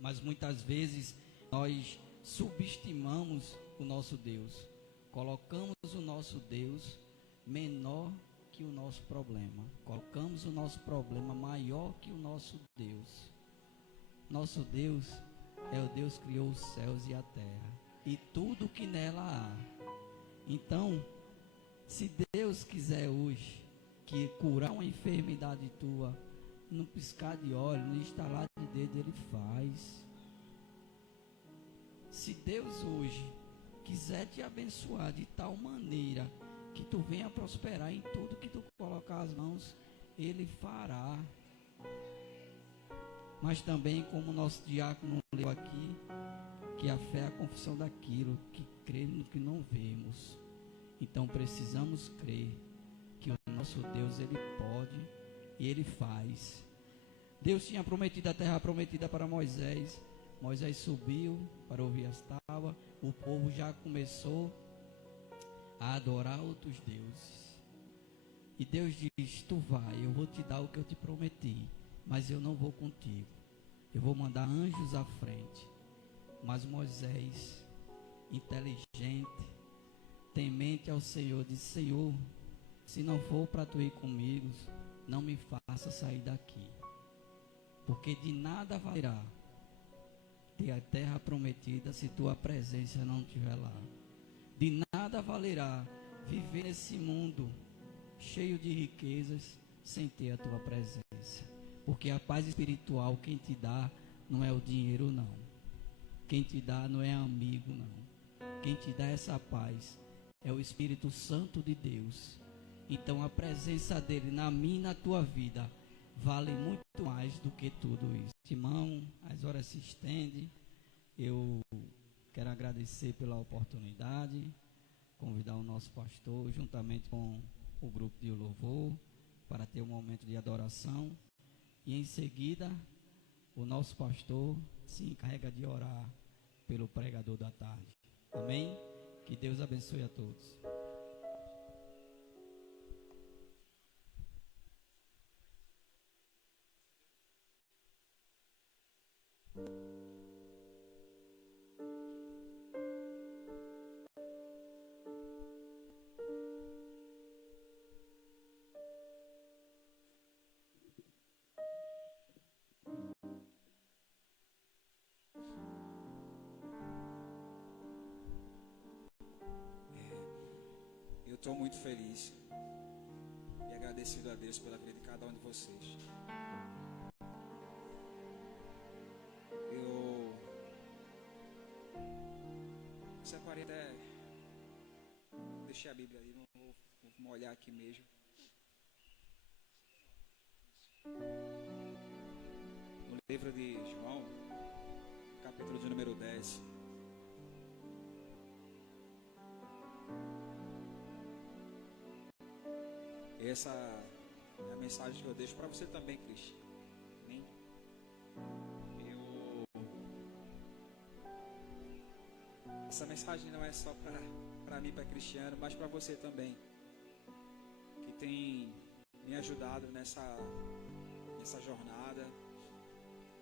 Mas muitas vezes nós subestimamos o nosso Deus, colocamos o nosso Deus menor que o nosso problema, colocamos o nosso problema maior que o nosso Deus. Nosso Deus é o Deus que criou os céus e a terra e tudo que nela há. Então, se Deus quiser hoje que curar uma enfermidade tua, no piscar de olho, no estalar de dedo, Ele faz. Se Deus hoje quiser te abençoar de tal maneira que tu venha prosperar em tudo que tu colocar as mãos, Ele fará. Mas também, como o nosso diácono leu aqui, que a fé é a confissão daquilo que crê no que não vemos. Então precisamos crer que o nosso Deus, Ele pode e Ele faz. Deus tinha prometido a terra prometida para Moisés. Moisés subiu para ouvir as tábuas. O povo já começou a adorar outros deuses. E Deus diz: tu vai, eu vou te dar o que eu te prometi, mas eu não vou contigo. Eu vou mandar anjos à frente. Mas Moisés, inteligente, temente ao Senhor, disse: Senhor, se não for para tu ir comigo, não me faça sair daqui, porque de nada valerá ter a terra prometida se tua presença não estiver lá. De nada valerá viver nesse mundo cheio de riquezas sem ter a tua presença, porque a paz espiritual quem te dá não é o dinheiro, não. Quem te dá não é amigo, não. Quem te dá essa paz é o Espírito Santo de Deus. Então a presença dele na minha e na tua vida vale muito mais do que tudo isso. Irmão, as horas se estendem. Eu quero agradecer pela oportunidade, convidar o nosso pastor, juntamente com o grupo de louvor, para ter um momento de adoração. E em seguida, o nosso pastor se encarrega de orar pelo pregador da tarde. Amém? Que Deus abençoe a todos. Eu estou muito feliz e agradecido a Deus pela vida de cada um de vocês. Eu separei até, deixei a Bíblia ali, vou molhar aqui mesmo. No livro de João, capítulo de número 10. Essa é a mensagem que eu deixo para você também, Cristian. Essa mensagem não é só para mim, para Cristiano, mas para você também, que tem me ajudado nessa jornada,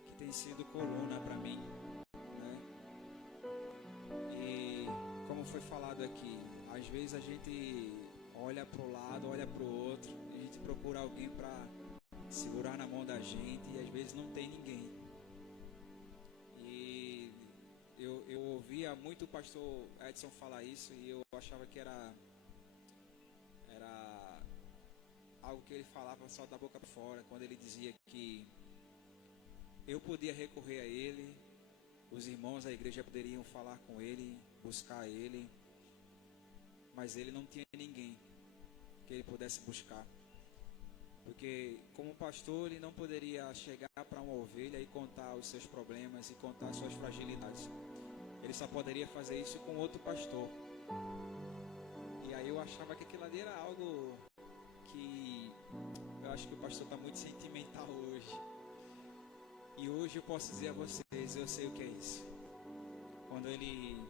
que tem sido coluna para mim, né? E como foi falado aqui, às vezes a gente olha para o lado, olha para o outro, a gente procura alguém para segurar na mão da gente e às vezes não tem ninguém. E eu ouvia muito o pastor Edson falar isso e eu achava que era algo que ele falava só da boca para fora, quando ele dizia que eu podia recorrer a ele, os irmãos da igreja poderiam falar com ele, buscar ele, mas ele não tinha ninguém que ele pudesse buscar, porque como pastor ele não poderia chegar para uma ovelha e contar os seus problemas e contar as suas fragilidades. Ele só poderia fazer isso com outro pastor. E aí eu achava que aquilo ali era algo que eu acho que o pastor está muito sentimental hoje. E hoje eu posso dizer a vocês, eu sei o que é isso. Quando ele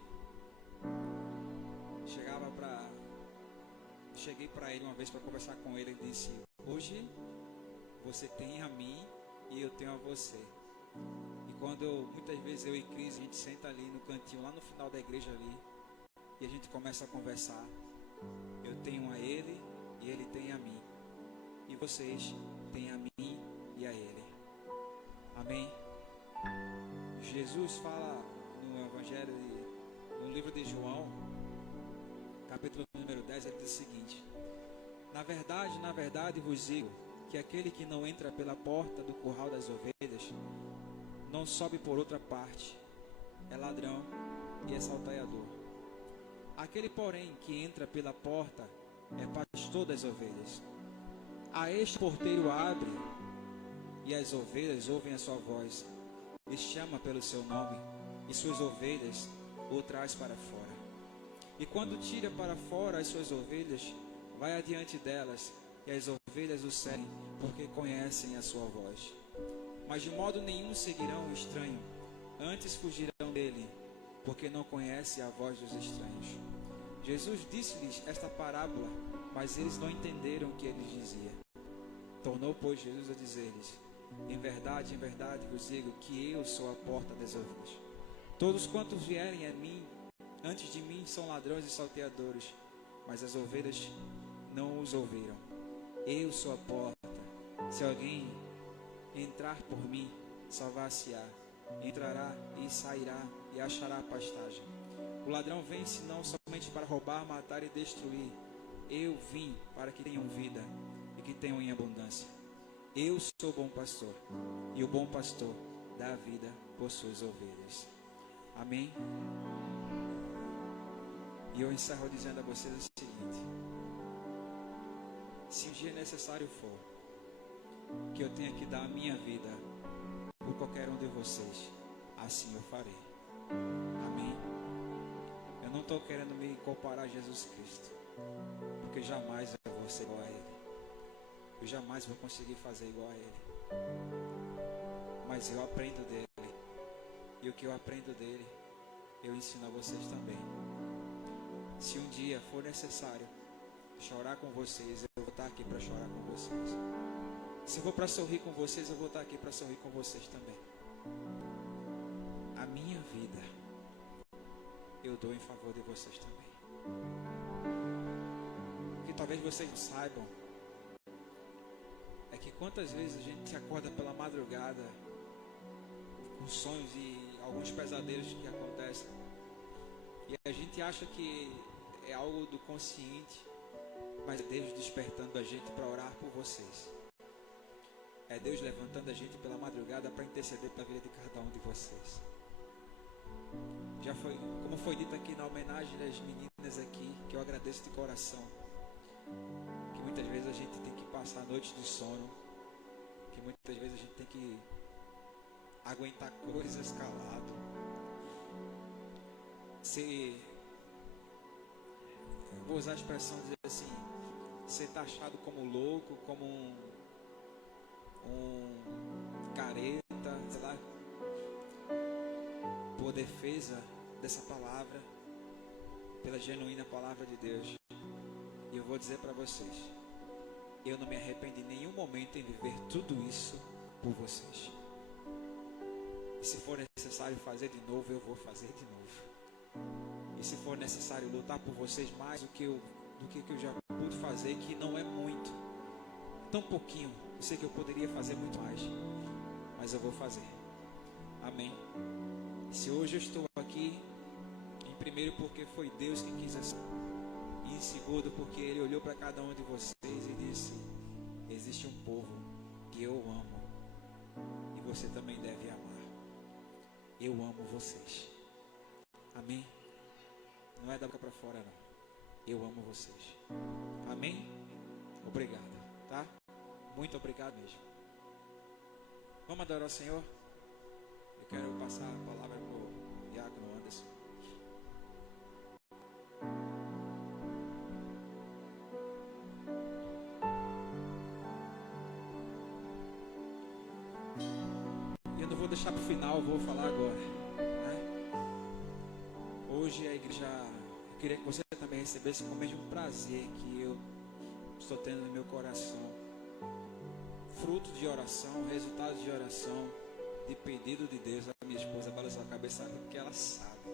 cheguei para ele uma vez para conversar com ele, ele disse: hoje você tem a mim e eu tenho a você. E quando muitas vezes eu e Cris, a gente senta ali no cantinho, lá no final da igreja ali, e a gente começa a conversar, eu tenho a ele e ele tem a mim, e vocês têm a mim e a ele. Amém? Jesus fala no Evangelho, no livro de João, capítulo número 10, ele diz o seguinte: na verdade vos digo que aquele que não entra pela porta do curral das ovelhas não sobe por outra parte, é ladrão e é salteador. Aquele, porém, que entra pela porta é pastor das ovelhas. A este porteiro abre, e as ovelhas ouvem a sua voz, e chama pelo seu nome, e suas ovelhas o traz para fora. E quando tira para fora as suas ovelhas, vai adiante delas, e as ovelhas o seguem, porque conhecem a sua voz. Mas de modo nenhum seguirão o estranho, antes fugirão dele, porque não conhecem a voz dos estranhos. Jesus disse-lhes esta parábola, mas eles não entenderam o que ele dizia. Tornou, pois, Jesus a dizer-lhes: em verdade vos digo que eu sou a porta das ovelhas. Todos quantos vierem a mim, antes de mim, são ladrões e salteadores, mas as ovelhas não os ouviram. Eu sou a porta. Se alguém entrar por mim, salvar-se-á. Entrará e sairá e achará pastagem. O ladrão vem senão somente para roubar, matar e destruir. Eu vim para que tenham vida e que tenham em abundância. Eu sou o bom pastor, e o bom pastor dá a vida por suas ovelhas. Amém? E eu encerro dizendo a vocês o seguinte: se um dia necessário for que eu tenha que dar a minha vida por qualquer um de vocês, assim eu farei. Amém? Eu não estou querendo me comparar a Jesus Cristo, porque jamais eu vou ser igual a Ele. Eu jamais vou conseguir fazer igual a Ele. Mas eu aprendo dele. E o que eu aprendo dele, eu ensino a vocês também. Se um dia for necessário chorar com vocês, eu vou estar aqui para chorar com vocês. Se for para sorrir com vocês, eu vou estar aqui para sorrir com vocês também. A minha vida, eu dou em favor de vocês também. O que talvez vocês não saibam é que quantas vezes a gente se acorda pela madrugada com sonhos e alguns pesadelos que acontecem, e a gente acha que é algo do consciente, mas é Deus despertando a gente para orar por vocês. É Deus levantando a gente pela madrugada para interceder pela vida de cada um de vocês. Já foi, como foi dito aqui na homenagem das meninas aqui, que eu agradeço de coração, que muitas vezes a gente tem que passar noites de sono, que muitas vezes a gente tem que aguentar coisas calado, vou usar a expressão de dizer assim, ser taxado como louco, como um careta, sei lá, por defesa dessa palavra, pela genuína palavra de Deus. E eu vou dizer para vocês, eu não me arrependi em nenhum momento em viver tudo isso por vocês. E se for necessário fazer de novo, eu vou fazer de novo. E se for necessário lutar por vocês mais do que eu já pude fazer, que não é muito, tão pouquinho, eu sei que eu poderia fazer muito mais, mas eu vou fazer. Amém. Se hoje eu estou aqui, em primeiro porque foi Deus quem quis assim, e em segundo porque Ele olhou para cada um de vocês e disse, existe um povo que eu amo e você também deve amar. Eu amo vocês. Amém? Não é da boca para fora não. Eu amo vocês. Amém? Obrigado, tá? Muito obrigado mesmo. Vamos adorar o Senhor? Eu quero passar a palavra para o Diácono Anderson. E eu não vou deixar para o final, eu vou falar agora, né? Hoje a igreja, eu queria que você também recebesse com o mesmo prazer que eu estou tendo no meu coração. Fruto de oração, resultado de oração, de pedido de Deus. A minha esposa balançou a cabeça porque ela sabe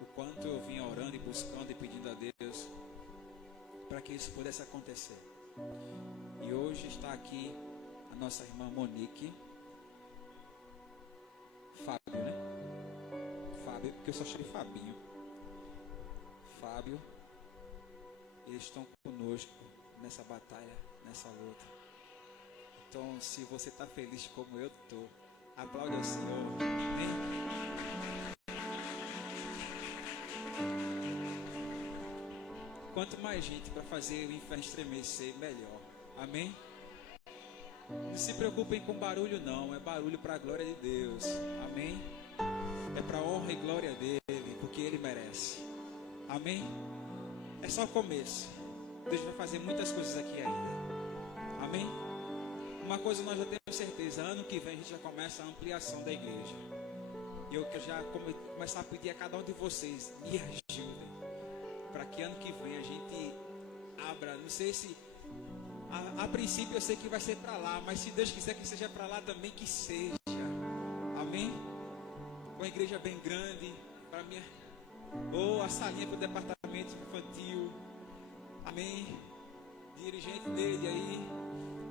o quanto eu vim orando e buscando e pedindo a Deus para que isso pudesse acontecer. E hoje está aqui a nossa irmã Monique, Fábio, né? Fábio, porque eu só chamei Fabinho. Fábio, eles estão conosco nessa batalha, nessa luta. Então, se você está feliz como eu estou, aplaude ao Senhor. Amém? Quanto mais gente para fazer o inferno estremecer, melhor. Amém? Não se preocupem com barulho não, é barulho para a glória de Deus. Amém? É para a honra e glória dele, porque ele merece. Amém? É só o começo. Deus vai fazer muitas coisas aqui ainda. Amém? Uma coisa nós já temos certeza, ano que vem a gente já começa a ampliação da igreja. E eu já começar a pedir a cada um de vocês, me ajudem, para que ano que vem a gente abra, não sei se a princípio eu sei que vai ser para lá, mas se Deus quiser que seja para lá também, que seja. Amém? Uma igreja bem grande, para minha, ou a salinha para o departamento infantil. Amém? Dirigente dele aí,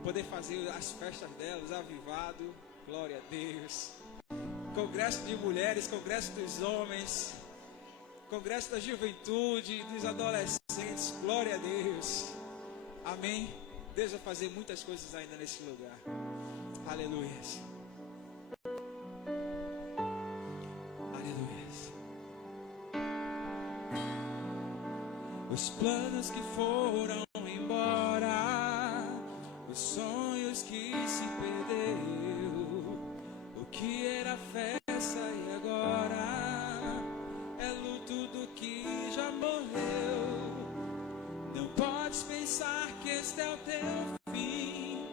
poder fazer as festas delas, avivado, glória a Deus. Congresso de mulheres, congresso dos homens, congresso da juventude, dos adolescentes, glória a Deus. Amém? Deus vai fazer muitas coisas ainda nesse lugar. Aleluia. Aleluia. Os planos que foram embora, os sonhos que se perdeu, o que era festa e agora é luto do que já morreu. Não podes pensar que este é teu fim.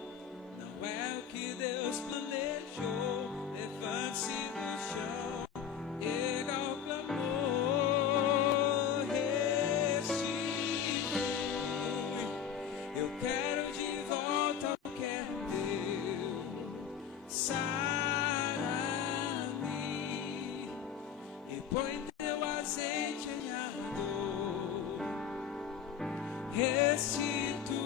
Não é o que Deus planejou. Levante-se do chão, erga o clamor, restitui. Eu quero de volta o que é teu. Sara-me e põe teu azeite em ardor. Restitui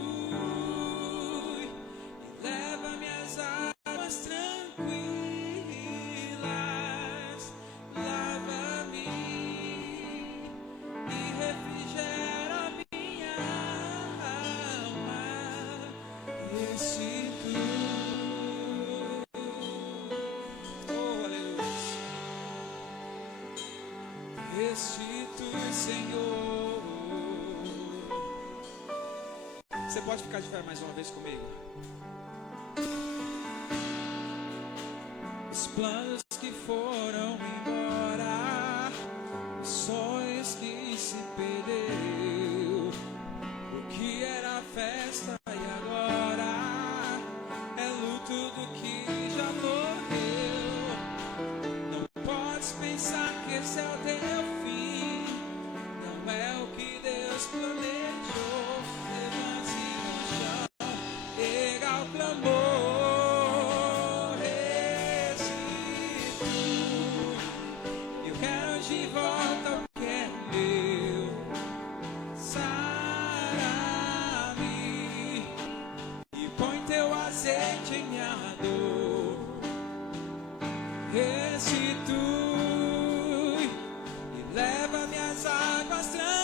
e leva-me às águas tranquilas. Lava-me e refrigera minha alma. Restitui. Oh, aleluia. Restitui, Senhor. Você pode ficar de pé mais uma vez comigo? Os planos que foram embora, os sonhos que se perdeu, o que era festa e agora é luto do que já morreu. Não podes pensar que esse é o teu fim, não é o que Deus planejou. Erga o clamor, restitui. Eu quero de volta o que é meu. Sara-me e põe teu azeite em minha dor. Restitui e leva-me às águas tranquilas.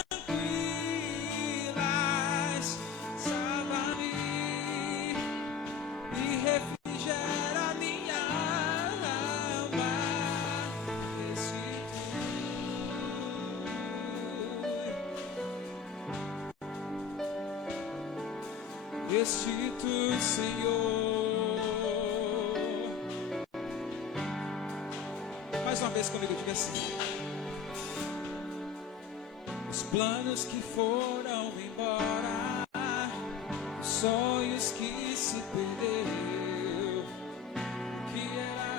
Salva-me e refrigera minha alma. Restitui, Senhor. Mais uma vez comigo, diga assim: os planos que foram embora, os sonhos que se perdeu, o que era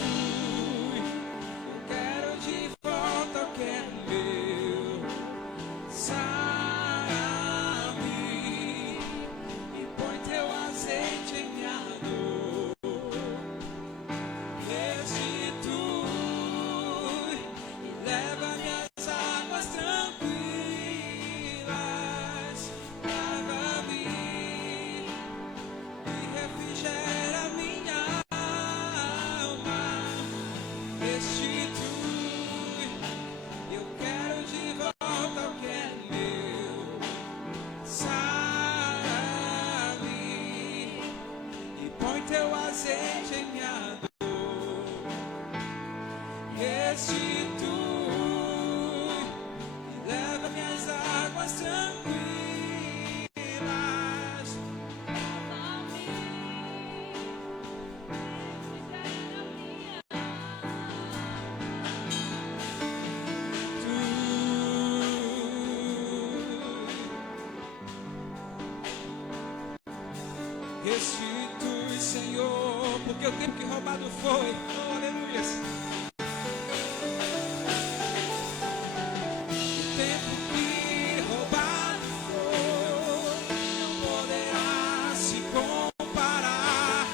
restitui. Eu quero de volta o que é meu. Sara-me e põe teu azeite em minha dor. Restitui e leva-me às águas tranquilas. Lava-me e refrigera minha alma. Restitui, eu quero de volta o que é meu. Sara-me e põe teu azeite em minha dor. Restitui e leva-me às águas tranquilas. Lava-me, refrigera minha alma. Restitui, Senhor, porque o tempo que roubado foi, oh, aleluia. O tempo que roubado foi não poderá se comparar.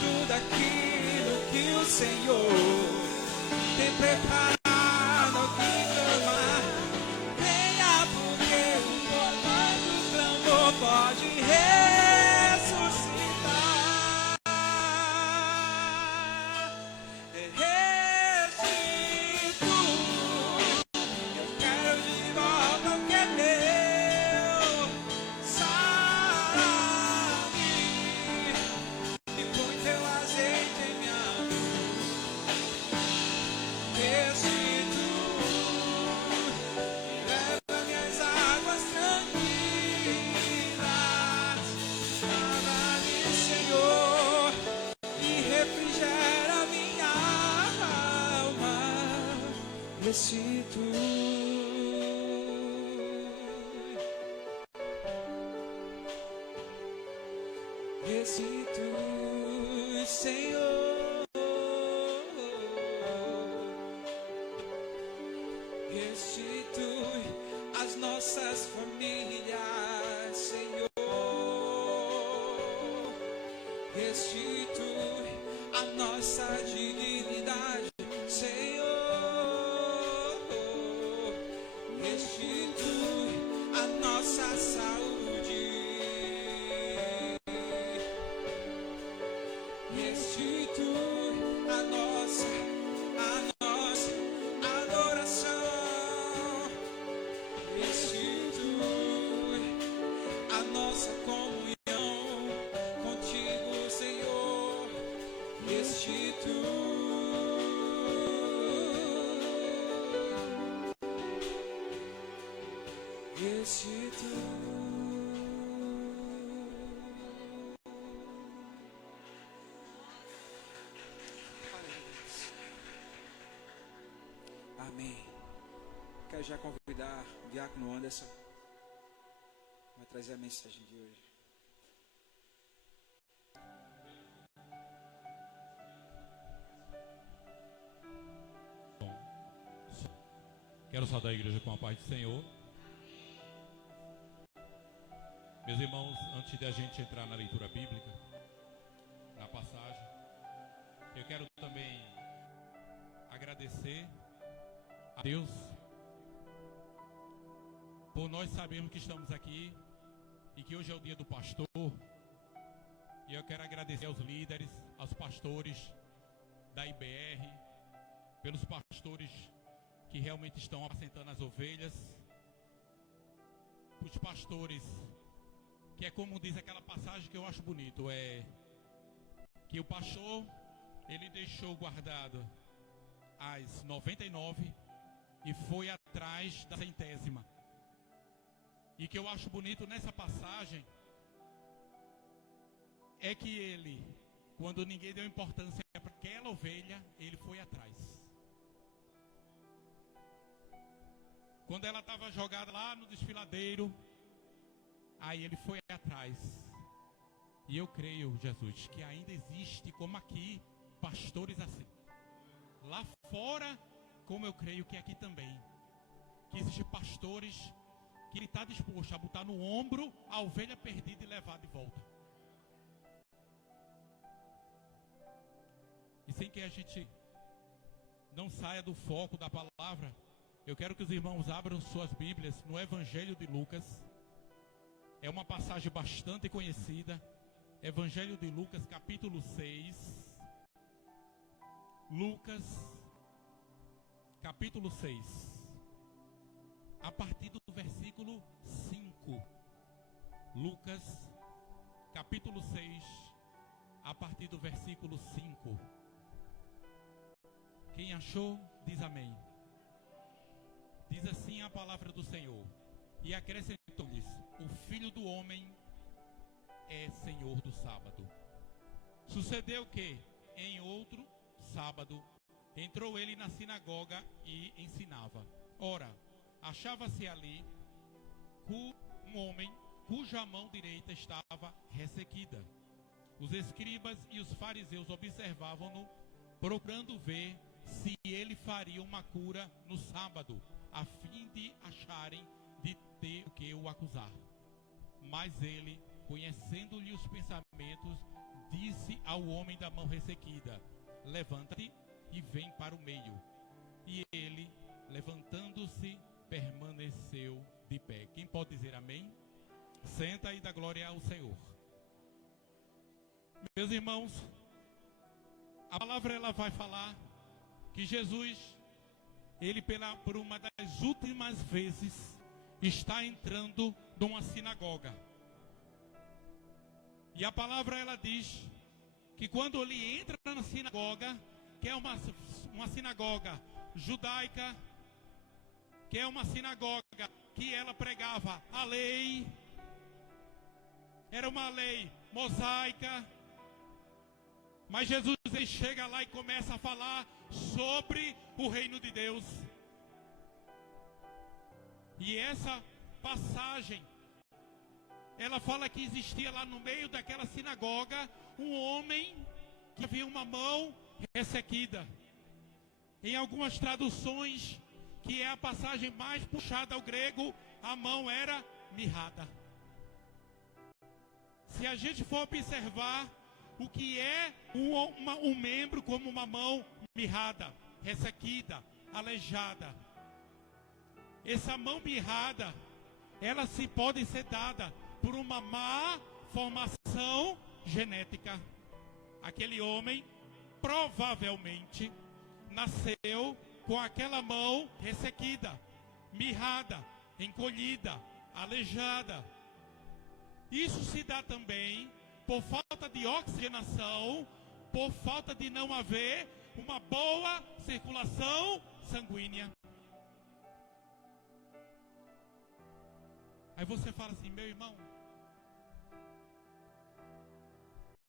Tudo aquilo que o Senhor tem preparado ao que clamar. Venha, porque o poder do clamor pode ressuscitar. Yes. restitui, Senhor, restitui as nossas famílias, Senhor, restitui a nossa dignidade, Senhor, restitui a nossa saúde, restitui a nossa adoração, restitui a nossa comunhão contigo, Senhor, restitui. Amém. Quero já convidar o diácono Anderson, vai trazer a mensagem de hoje. Quero saudar a igreja com a paz do Senhor. Meus irmãos, antes de a gente entrar na leitura bíblica, na passagem, eu quero também agradecer a Deus por nós sabermos que estamos aqui e que hoje é o dia do pastor. E eu quero agradecer aos líderes, aos pastores da IBR, pelos pastores que realmente estão apacentando as ovelhas, os pastores que é como diz aquela passagem que eu acho bonito, é que o pastor, ele deixou guardado as 99 e foi atrás da 100ª. E que eu acho bonito nessa passagem é que ele, quando ninguém deu importância para aquela ovelha, ele foi atrás. Quando ela estava jogada lá no desfiladeiro, aí ele foi atrás. E eu creio, Jesus, que ainda existe, como aqui, pastores assim. Lá fora, como eu creio que aqui também. Que existem pastores que ele está disposto a botar no ombro a ovelha perdida e levar de volta. E sem que a gente não saia do foco da palavra, eu quero que os irmãos abram suas Bíblias no Evangelho de Lucas. É uma passagem bastante conhecida. Evangelho de Lucas, capítulo 6. Lucas, capítulo 6. A partir do versículo 5. Lucas, capítulo 6. A partir do versículo 5. Quem achou, diz amém. Diz assim a palavra do Senhor. E acrescentou-lhes: o Filho do Homem é Senhor do sábado. Sucedeu que, em outro sábado, entrou ele na sinagoga e ensinava. Ora, achava-se ali um homem cuja mão direita estava ressequida. Os escribas e os fariseus observavam-no, procurando ver se ele faria uma cura no sábado, a fim de acharem de ter o que o acusar. Mas ele, conhecendo-lhe os pensamentos, disse ao homem da mão ressequida: levanta-te e vem para o meio. E ele, levantando-se, permaneceu de pé. Quem pode dizer amém? Senta e dá glória ao Senhor. Meus irmãos, a palavra ela vai falar que Jesus, ele por uma das últimas vezes, está entrando numa sinagoga. E a palavra ela diz que quando ele entra na sinagoga, que é uma sinagoga judaica, que é uma sinagoga que ela pregava a lei, era uma lei mosaica, mas Jesus ele chega lá e começa a falar sobre o reino de Deus, E essa passagem, ela fala que existia lá no meio daquela sinagoga um homem que havia uma mão ressequida. Em algumas traduções, que é a passagem mais puxada ao grego, a mão era mirrada. Se a gente for observar o que é um membro como uma mão mirrada, ressequida, aleijada. Essa mão mirrada, ela se pode ser dada por uma má formação genética. Aquele homem provavelmente nasceu com aquela mão ressequida, mirrada, encolhida, aleijada. Isso se dá também por falta de oxigenação, por falta de não haver uma boa circulação sanguínea. Aí você fala assim, meu irmão,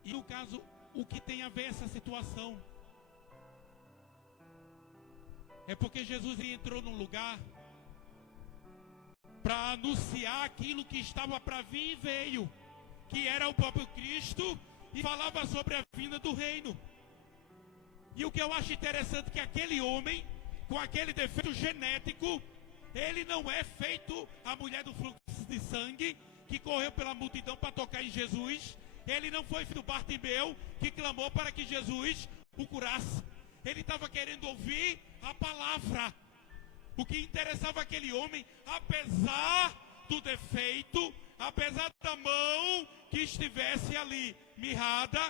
e no caso, o que tem a ver essa situação? É porque Jesus entrou num lugar para anunciar aquilo que estava para vir e veio, que era o próprio Cristo, e falava sobre a vinda do reino. E o que eu acho interessante é que aquele homem, com aquele defeito genético, ele não é feito a mulher do fluxo de sangue, que correu pela multidão para tocar em Jesus. Ele não foi filho do Bartimeu, que clamou para que Jesus o curasse. Ele estava querendo ouvir a palavra. O que interessava aquele homem, apesar do defeito, apesar da mão que estivesse ali mirrada,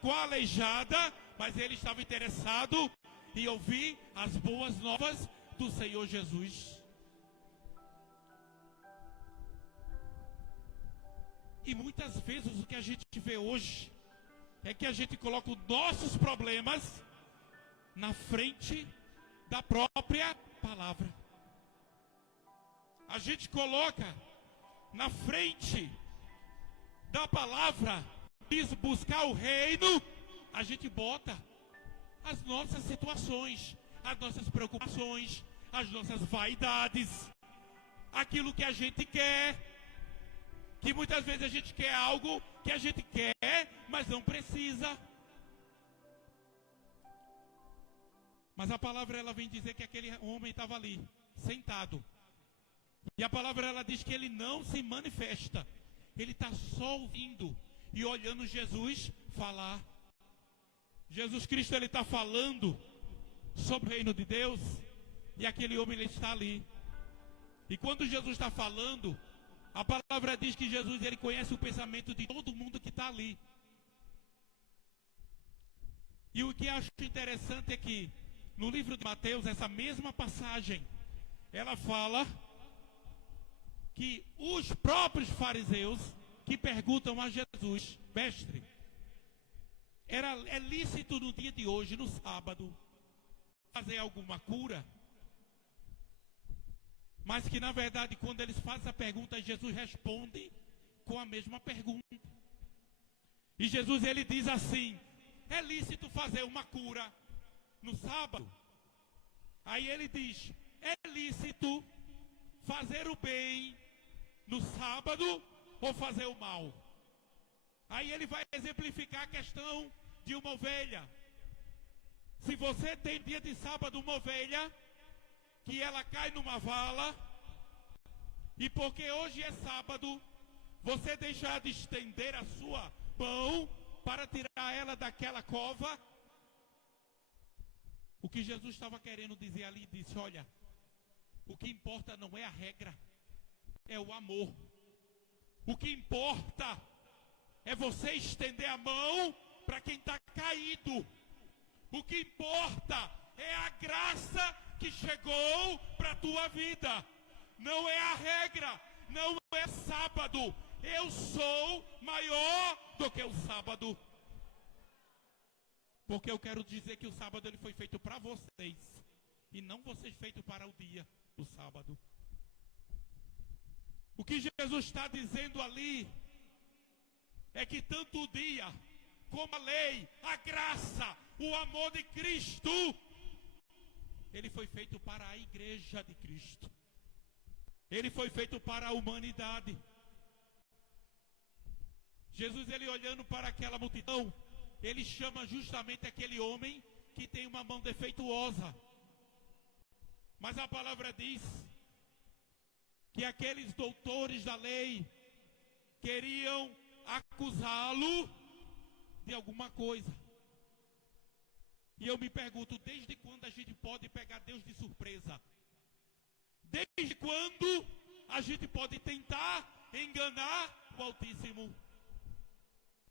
com a aleijada, mas ele estava interessado em ouvir as boas novas do Senhor Jesus. E muitas vezes o que a gente vê hoje é que a gente coloca os nossos problemas na frente da própria palavra. A gente coloca na frente da palavra, diz buscar o reino, a gente bota as nossas situações, as nossas preocupações, as nossas vaidades, aquilo que a gente quer, que muitas vezes a gente quer algo que a gente quer, mas não precisa. Mas a palavra ela vem dizer que aquele homem estava ali, sentado. E a palavra ela diz que ele não se manifesta. Ele está só ouvindo e olhando Jesus falar. Jesus Cristo ele está falando sobre o reino de Deus. E aquele homem ele está ali. E quando Jesus está falando, a palavra diz que Jesus ele conhece o pensamento de todo mundo que está ali. E o que acho interessante é que no livro de Mateus, essa mesma passagem, ela fala que os próprios fariseus que perguntam a Jesus, mestre, é lícito no dia de hoje, no sábado, fazer alguma cura? Mas que na verdade quando eles fazem a pergunta, Jesus responde com a mesma pergunta. E Jesus ele diz assim, é lícito fazer uma cura no sábado? Aí ele diz, é lícito fazer o bem no sábado ou fazer o mal? Aí ele vai exemplificar a questão de uma ovelha. Se você tem dia de sábado uma ovelha, que ela cai numa vala, e porque hoje é sábado, você deixar de estender a sua mão para tirar ela daquela cova. O que Jesus estava querendo dizer ali, disse, olha, o que importa não é a regra, é o amor. O que importa é você estender a mão para quem está caído. O que importa é a graça que chegou para a tua vida. Não é a regra, não é sábado. Eu sou maior do que o sábado. Porque eu quero dizer que o sábado ele foi feito para vocês. E não vocês feito para o dia, o sábado. O que Jesus está dizendo ali é que tanto o dia como a lei, a graça, o amor de Cristo, ele foi feito para a igreja de Cristo. Ele foi feito para a humanidade. Jesus, ele olhando para aquela multidão, ele chama justamente aquele homem que tem uma mão defeituosa. Mas a palavra diz que aqueles doutores da lei queriam acusá-lo de alguma coisa. E eu me pergunto, desde quando a gente pode pegar Deus de surpresa? Desde quando a gente pode tentar enganar o Altíssimo?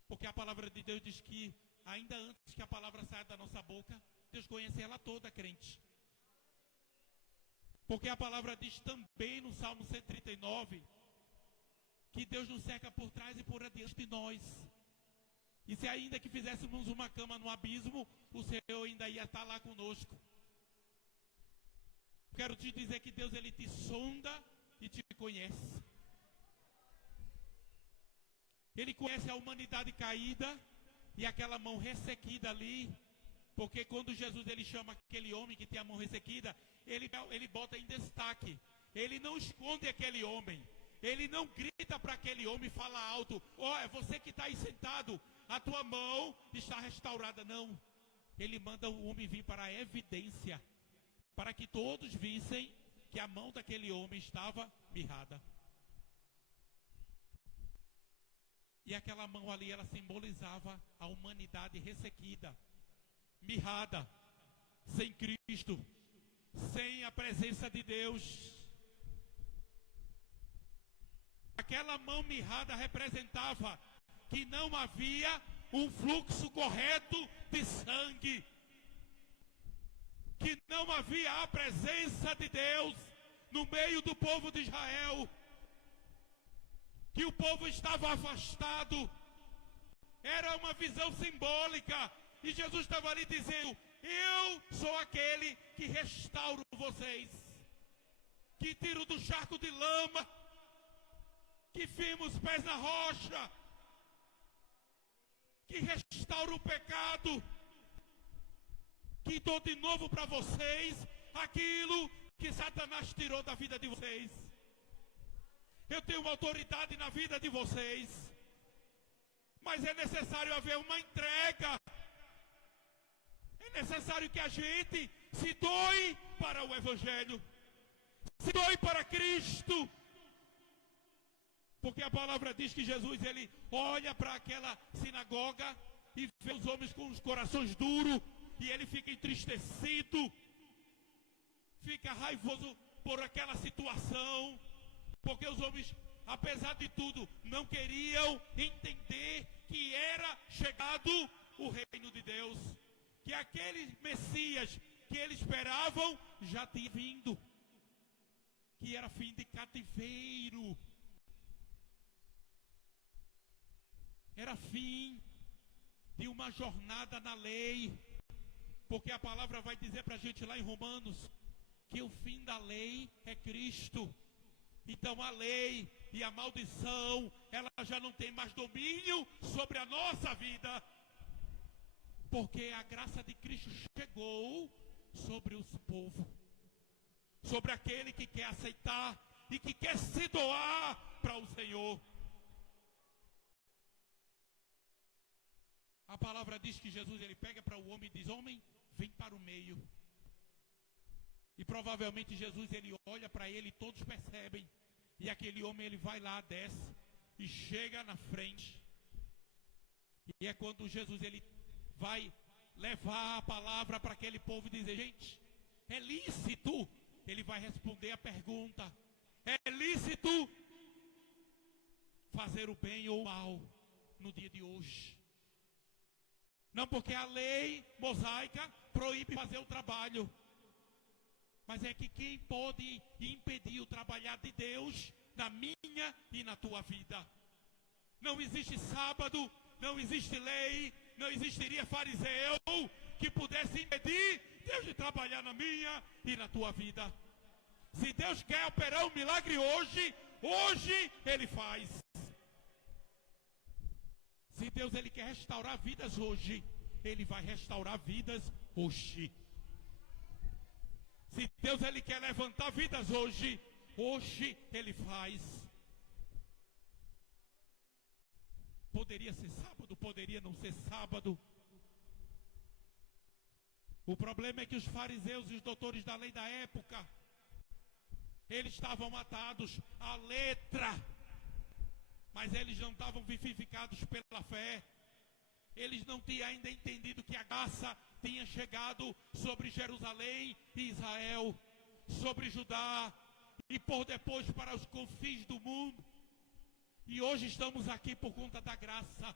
Porque a palavra de Deus diz que ainda antes que a palavra saia da nossa boca, Deus conhece ela toda, crente. Porque a palavra diz também no Salmo 139 que Deus nos cerca por trás e por adiante de nós. E se ainda que fizéssemos uma cama no abismo, o Senhor ainda ia estar lá conosco. Quero te dizer que Deus, ele te sonda e te conhece. Ele conhece a humanidade caída e aquela mão ressequida ali. Porque quando Jesus, ele chama aquele homem que tem a mão ressequida, ele bota em destaque. Ele não esconde aquele homem. Ele não grita para aquele homem e fala alto: ó, é você que está aí sentado, a tua mão está restaurada. Não. Ele manda o homem vir para a evidência, para que todos vissem que a mão daquele homem estava mirrada. E aquela mão ali, ela simbolizava a humanidade ressequida, mirrada, sem Cristo, sem a presença de Deus. Aquela mão mirrada representava que não havia um fluxo correto de sangue, que não havia a presença de Deus no meio do povo de Israel, que o povo estava afastado. Era uma visão simbólica, e Jesus estava ali dizendo: eu sou aquele que restauro vocês, que tiro do charco de lama, que firma os pés na rocha, que restaura o pecado, que dou de novo para vocês aquilo que Satanás tirou da vida de vocês. Eu tenho uma autoridade na vida de vocês, mas é necessário haver uma entrega. É necessário que a gente se doe para o Evangelho, se doe para Cristo. Porque a palavra diz que Jesus, ele olha para aquela sinagoga e vê os homens com os corações duros, e ele fica entristecido, fica raivoso por aquela situação, porque os homens, apesar de tudo, não queriam entender que era chegado o reino de Deus, que aquele Messias que eles esperavam já tinha vindo, que era fim de cativeiro, era fim de uma jornada na lei, porque a palavra vai dizer para a gente lá em Romanos que o fim da lei é Cristo. Então a lei e a maldição, ela já não tem mais domínio sobre a nossa vida, porque a graça de Cristo chegou sobre os povos, sobre aquele que quer aceitar e que quer se doar para o Senhor. A palavra diz que Jesus, ele pega para o homem e diz: homem, vem para o meio. E provavelmente Jesus, ele olha para ele e todos percebem. E aquele homem, ele vai lá, desce e chega na frente. E é quando Jesus, ele vai levar a palavra para aquele povo e dizer: gente, é lícito? Ele vai responder a pergunta: é lícito fazer o bem ou o mal no dia de hoje? Não porque a lei mosaica proíbe fazer o trabalho, mas é que quem pode impedir o trabalhar de Deus na minha e na tua vida? Não existe sábado, não existe lei, não existiria fariseu que pudesse impedir Deus de trabalhar na minha e na tua vida. Se Deus quer operar um milagre hoje, hoje Ele faz. Se Deus, ele quer restaurar vidas hoje, Ele vai restaurar vidas hoje. Se Deus, ele quer levantar vidas hoje, hoje ele faz. Poderia ser sábado, poderia não ser sábado. O problema é que os fariseus e os doutores da lei da época, eles estavam atados à letra, mas eles não estavam vivificados pela fé. Eles não tinham ainda entendido que a graça tinha chegado sobre Jerusalém e Israel, sobre Judá e por depois para os confins do mundo. E hoje estamos aqui por conta da graça.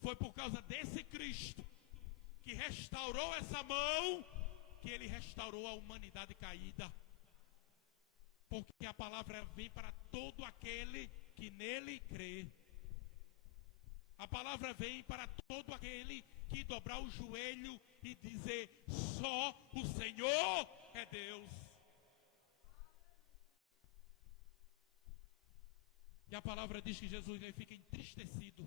Foi por causa desse Cristo que restaurou essa mão, que ele restaurou a humanidade caída. Porque a palavra vem para todo aquele que nele crê. A palavra vem para todo aquele que dobrar o joelho e dizer: só o Senhor é Deus. E a palavra diz que Jesus ele fica entristecido,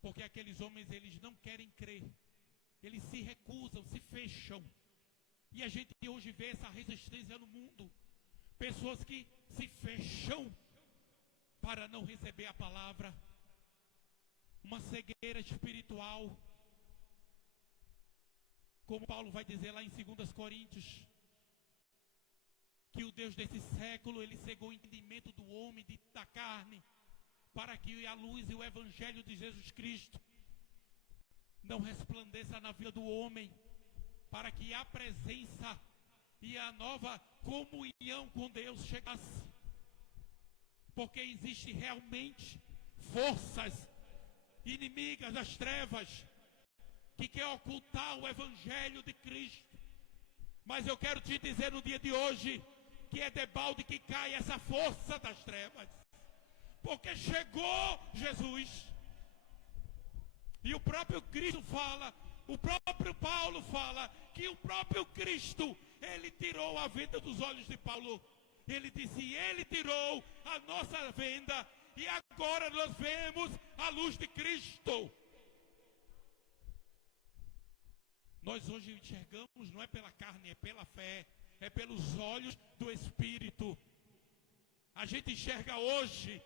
porque aqueles homens eles não querem crer, eles se recusam, se fecham. E a gente hoje vê essa resistência no mundo, pessoas que se fecham para não receber a palavra, uma cegueira espiritual, como Paulo vai dizer lá em 2 Coríntios, que o Deus desse século, ele cegou o entendimento do homem, da carne, para que a luz e o evangelho de Jesus Cristo não resplandeça na vida do homem, para que a presença e a nova comunhão com Deus chegasse. Porque existe realmente forças inimigas das trevas que quer ocultar o evangelho de Cristo. Mas eu quero te dizer no dia de hoje que é debalde que cai essa força das trevas, porque chegou Jesus. E o próprio Cristo fala, o próprio Paulo fala que o próprio Cristo, ele tirou a venda dos olhos de Paulo. Ele disse: ele tirou a nossa venda e agora nós vemos a luz de Cristo. Nós hoje enxergamos não é pela carne, é pela fé, é pelos olhos do Espírito. A gente enxerga hoje,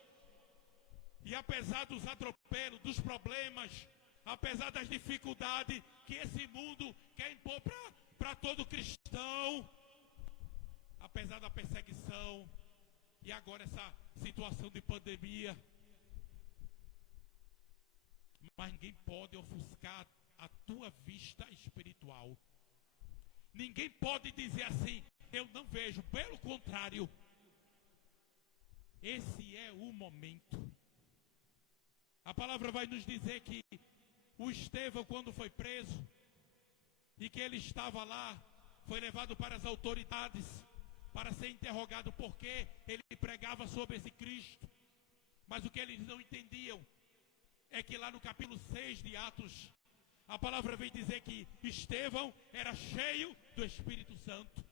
e apesar dos atropelos, dos problemas, apesar das dificuldades que esse mundo quer impor para todo cristão, apesar da perseguição, e agora essa situação de pandemia, mas ninguém pode ofuscar a tua vista espiritual. Ninguém pode dizer assim: eu não vejo. Pelo contrário, esse é o momento. A palavra vai nos dizer que o Estevão, quando foi preso, e que ele estava lá, foi levado para as autoridades, para ser interrogado, porque ele pregava sobre esse Cristo. Mas o que eles não entendiam é que lá no capítulo 6 de Atos, a palavra vem dizer que Estevão era cheio do Espírito Santo.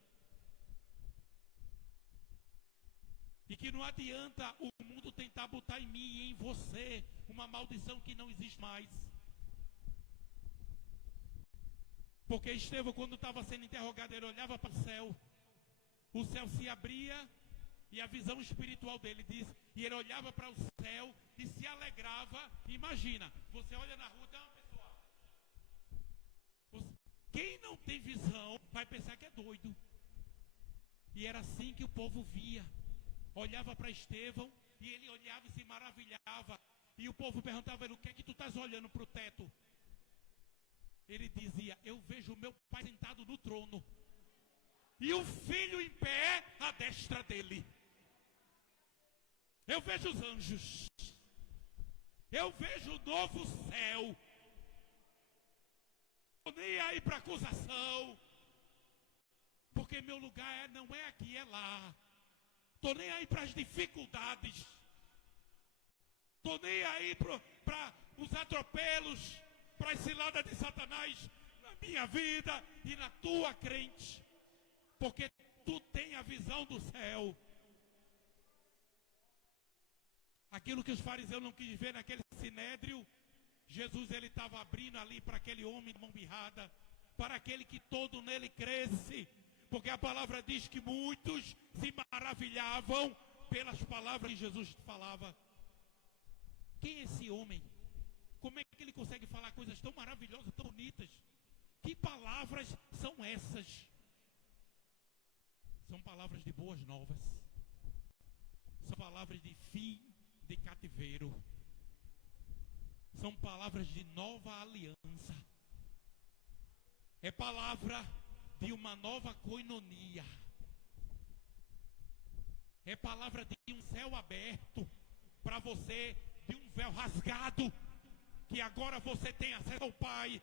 E que não adianta o mundo tentar botar em mim e em você uma maldição que não existe mais. Porque Estevão, quando estava sendo interrogado, ele olhava para o céu se abria, e a visão espiritual dele diz, e ele olhava para o céu e se alegrava. Imagina, você olha na rua, tem uma pessoa. Quem não tem visão vai pensar que é doido. E era assim que o povo via. Olhava para Estevão e ele olhava e se maravilhava. E o povo perguntava ele: o que é que tu estás olhando para o teto? Ele dizia: eu vejo o meu pai sentado no trono e o filho em pé à destra dele. Eu vejo os anjos. Eu vejo o novo céu. Não estou nem aí para acusação, porque meu lugar não é aqui, é lá. Estou nem aí para as dificuldades. Estou nem aí para os atropelos, para as ciladas de Satanás na minha vida e na tua, crente. Porque tu tem a visão do céu. Aquilo que os fariseus não quis ver naquele sinédrio, Jesus ele estava abrindo ali para aquele homem de mão mirrada, para aquele que todo nele cresce. Porque a palavra diz que muitos se maravilhavam pelas palavras que Jesus falava. Quem é esse homem? Como é que ele consegue falar coisas tão maravilhosas, tão bonitas? Que palavras são essas? São palavras de boas novas. São palavras de fim de cativeiro. São palavras de nova aliança. É palavra de uma nova coinonia. É palavra de um céu aberto para você, de um véu rasgado, que agora você tem acesso ao Pai,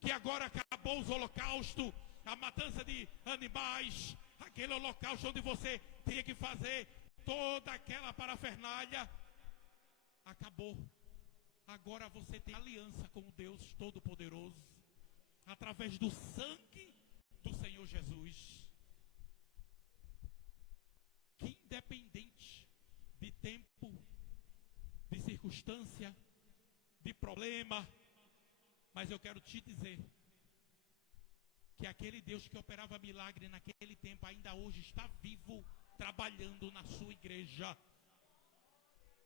que agora acabou os holocaustos, a matança de animais, aquele holocausto onde você tinha que fazer toda aquela parafernália, acabou. Agora você tem aliança com o Deus Todo-Poderoso, através do sangue do Senhor Jesus. Que independente de tempo, de circunstância, de problema, mas eu quero te dizer que aquele Deus que operava milagre naquele tempo ainda hoje está vivo, trabalhando na sua igreja.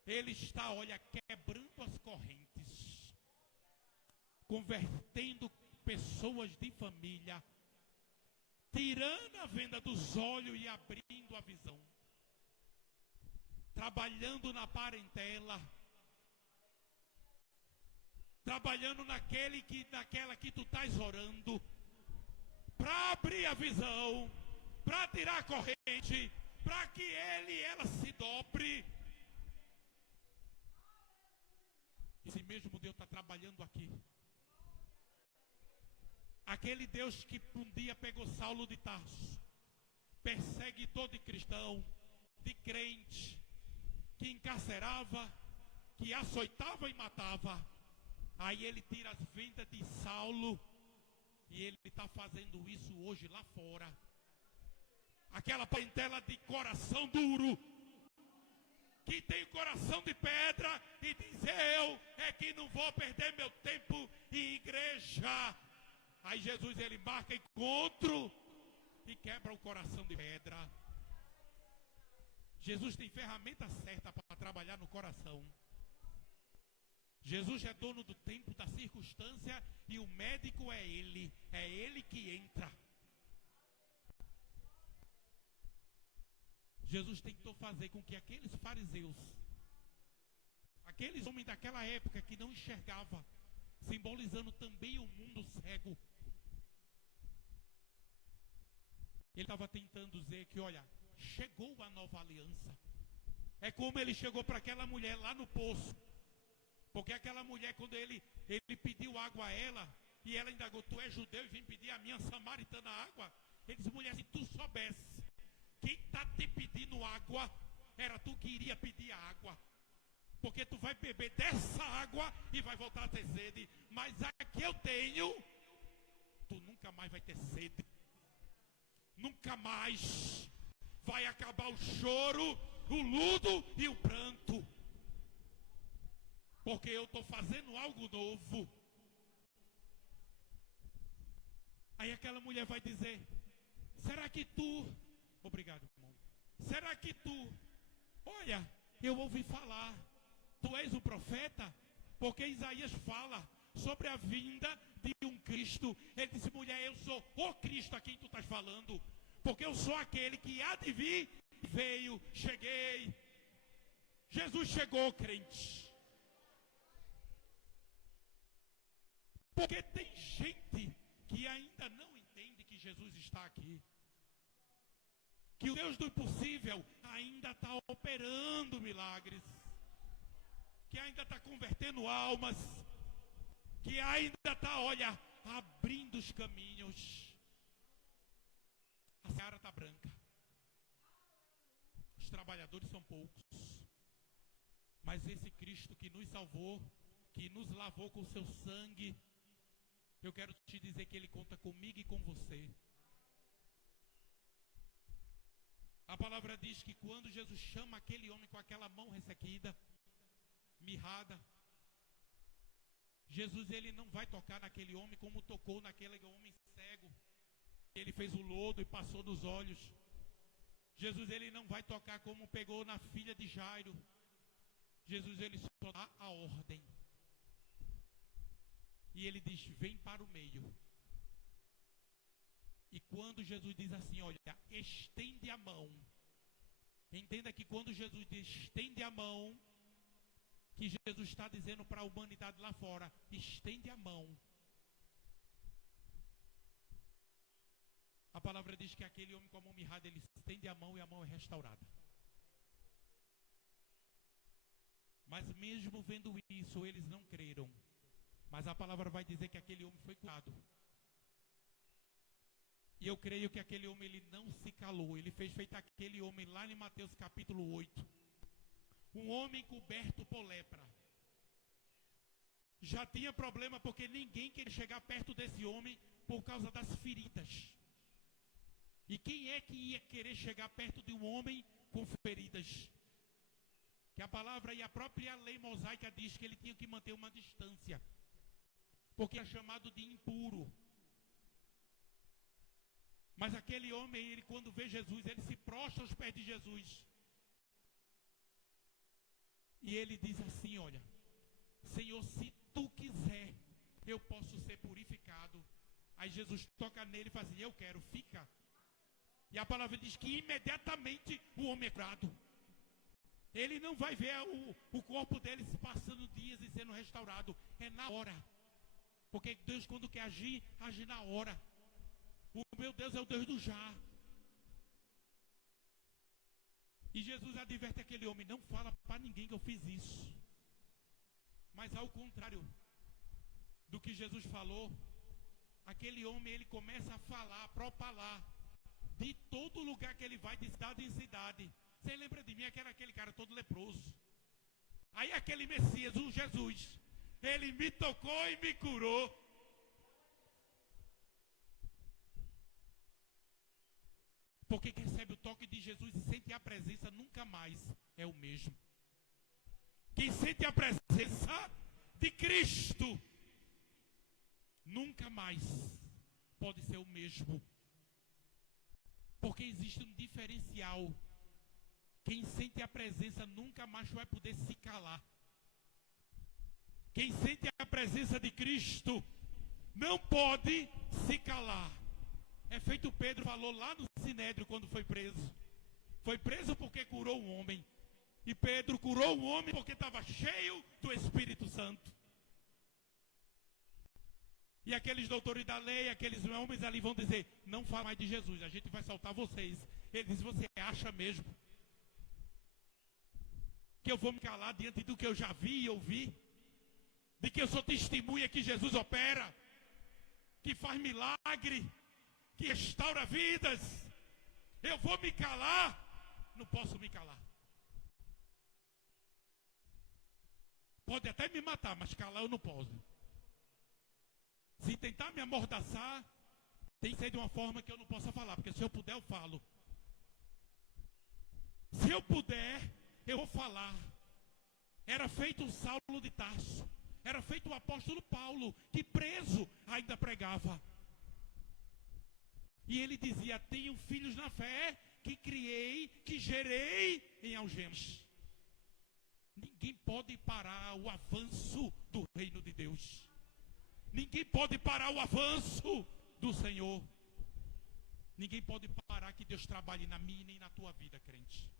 Ele está, olha, quebrando as correntes, convertendo pessoas de família, tirando a venda dos olhos e abrindo a visão, trabalhando na parentela, trabalhando naquela que tu estás orando, para abrir a visão, para tirar a corrente, para que ele e ela se dobre. Esse mesmo Deus está trabalhando aqui. Aquele Deus que um dia pegou Saulo de Tarso, perseguidor de cristão, de crente, que encarcerava, que açoitava e matava. Aí ele tira as vendas de Saulo, e ele está fazendo isso hoje lá fora. Aquela parentela de coração duro, que tem coração de pedra e diz: eu é que não vou perder meu tempo em igreja. Aí Jesus, ele marca encontro e quebra o coração de pedra. Jesus tem ferramenta certa para trabalhar no coração. Jesus é dono do tempo, da circunstância, e o médico é ele que entra. Jesus tentou fazer com que aqueles fariseus, aqueles homens daquela época que não enxergavam, simbolizando também o mundo cego, ele estava tentando dizer que, olha, chegou a nova aliança. É como ele chegou para aquela mulher lá no poço. Porque aquela mulher, quando ele pediu água a ela, e ela indagou: tu és judeu e vem pedir a minha samaritana água? Ele disse: mulher, se tu soubesse, quem está te pedindo água, era tu que iria pedir a água. Porque tu vai beber dessa água e vai voltar a ter sede. Mas a que eu tenho, tu nunca mais vai ter sede. Nunca mais vai acabar o choro, o luto e o pranto. Porque eu estou fazendo algo novo. Aí aquela mulher vai dizer: será que tu... Obrigado, irmão. Será que tu... Olha, eu ouvi falar, tu és o profeta? Porque Isaías fala sobre a vinda de um Cristo. Ele disse: mulher, eu sou o Cristo a quem tu estás falando. Porque eu sou aquele que há de vir, veio, cheguei. Jesus chegou, crente. Porque tem gente que ainda não entende que Jesus está aqui. Que o Deus do impossível ainda está operando milagres. Que ainda está convertendo almas. Que ainda está, olha, abrindo os caminhos. A seara está branca. Os trabalhadores são poucos. Mas esse Cristo que nos salvou, que nos lavou com seu sangue, eu quero te dizer que ele conta comigo e com você. A palavra diz que quando Jesus chama aquele homem com aquela mão ressequida, mirrada, Jesus, ele não vai tocar naquele homem como tocou naquele homem cego. Ele fez o lodo e passou nos olhos. Jesus, ele não vai tocar como pegou na filha de Jairo. Jesus, ele só dá a ordem. E ele diz, vem para o meio. E quando Jesus diz assim, olha, estende a mão. Entenda que quando Jesus diz, estende a mão, que Jesus está dizendo para a humanidade lá fora, estende a mão. A palavra diz que aquele homem com a mão mirrada, ele estende a mão e a mão é restaurada. Mas mesmo vendo isso, eles não creram. Mas a palavra vai dizer que aquele homem foi curado. E eu creio que aquele homem, ele não se calou. Ele fez feito aquele homem lá em Mateus capítulo 8. Um homem coberto por lepra. Já tinha problema porque ninguém queria chegar perto desse homem por causa das feridas. E quem é que ia querer chegar perto de um homem com feridas? Que a palavra e a própria lei mosaica diz que ele tinha que manter uma distância. Porque é chamado de impuro. Mas aquele homem, ele quando vê Jesus, ele se prostra aos pés de Jesus. E ele diz assim, olha, Senhor, se tu quiser, eu posso ser purificado. Aí Jesus toca nele e fala assim, eu quero, fica. E a palavra diz que imediatamente o homem é curado. Ele não vai ver o corpo dele se passando dias e sendo restaurado. É na hora. Porque Deus, quando quer agir, age na hora. O meu Deus é o Deus do já. E Jesus adverte aquele homem, não fala para ninguém que eu fiz isso. Mas ao contrário do que Jesus falou, aquele homem, ele começa a falar, a propalar, de todo lugar que ele vai, de cidade em cidade. Você lembra de mim, que era aquele cara todo leproso. Aí aquele Messias, o Jesus, ele me tocou e me curou. Porque quem recebe o toque de Jesus e sente a presença nunca mais é o mesmo. Quem sente a presença de Cristo nunca mais pode ser o mesmo. Porque existe um diferencial. Quem sente a presença nunca mais vai poder se calar. Quem sente a presença de Cristo não pode se calar. É feito Pedro falou lá no Sinédrio quando foi preso. Foi preso porque curou um homem. E Pedro curou um homem porque estava cheio do Espírito Santo. E aqueles doutores da lei, aqueles homens ali vão dizer, não fala mais de Jesus, a gente vai soltar vocês. Ele diz, você acha mesmo que eu vou me calar diante do que eu já vi e ouvi? De que eu sou testemunha que Jesus opera, que faz milagre, que restaura vidas? Eu vou me calar? Não posso me calar. Pode até me matar, mas calar eu não posso. Se tentar me amordaçar, tem que ser de uma forma que eu não possa falar, porque se eu puder, eu falo. Se eu puder, eu vou falar. Era feito o Saulo de Tarso, era feito o apóstolo Paulo, que preso ainda pregava. E ele dizia, tenho filhos na fé, que criei, que gerei em algemas. Ninguém pode parar o avanço do reino de Deus. Ninguém pode parar o avanço do Senhor. Ninguém pode parar que Deus trabalhe na minha nem na tua vida, crente.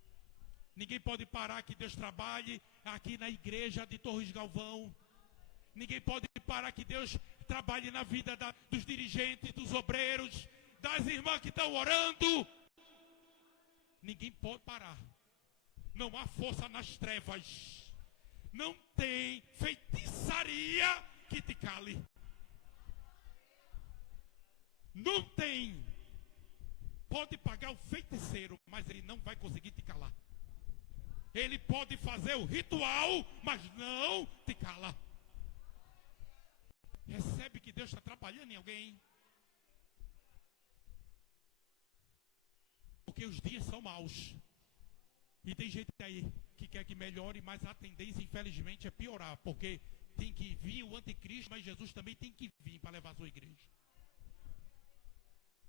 Ninguém pode parar que Deus trabalhe aqui na igreja de Torres Galvão. Ninguém pode parar que Deus trabalhe na vida dos dirigentes, dos obreiros, das irmãs que estão orando. Ninguém pode parar. Não há força nas trevas. Não tem feitiçaria que te cale. Não tem. Pode pagar o feiticeiro, mas ele não vai conseguir te calar. Ele pode fazer o ritual, mas não te cala. Recebe que Deus está trabalhando em alguém. Porque os dias são maus. E tem gente aí que quer que melhore, mas a tendência, infelizmente, é piorar. Porque tem que vir o anticristo, mas Jesus também tem que vir para levar a sua igreja.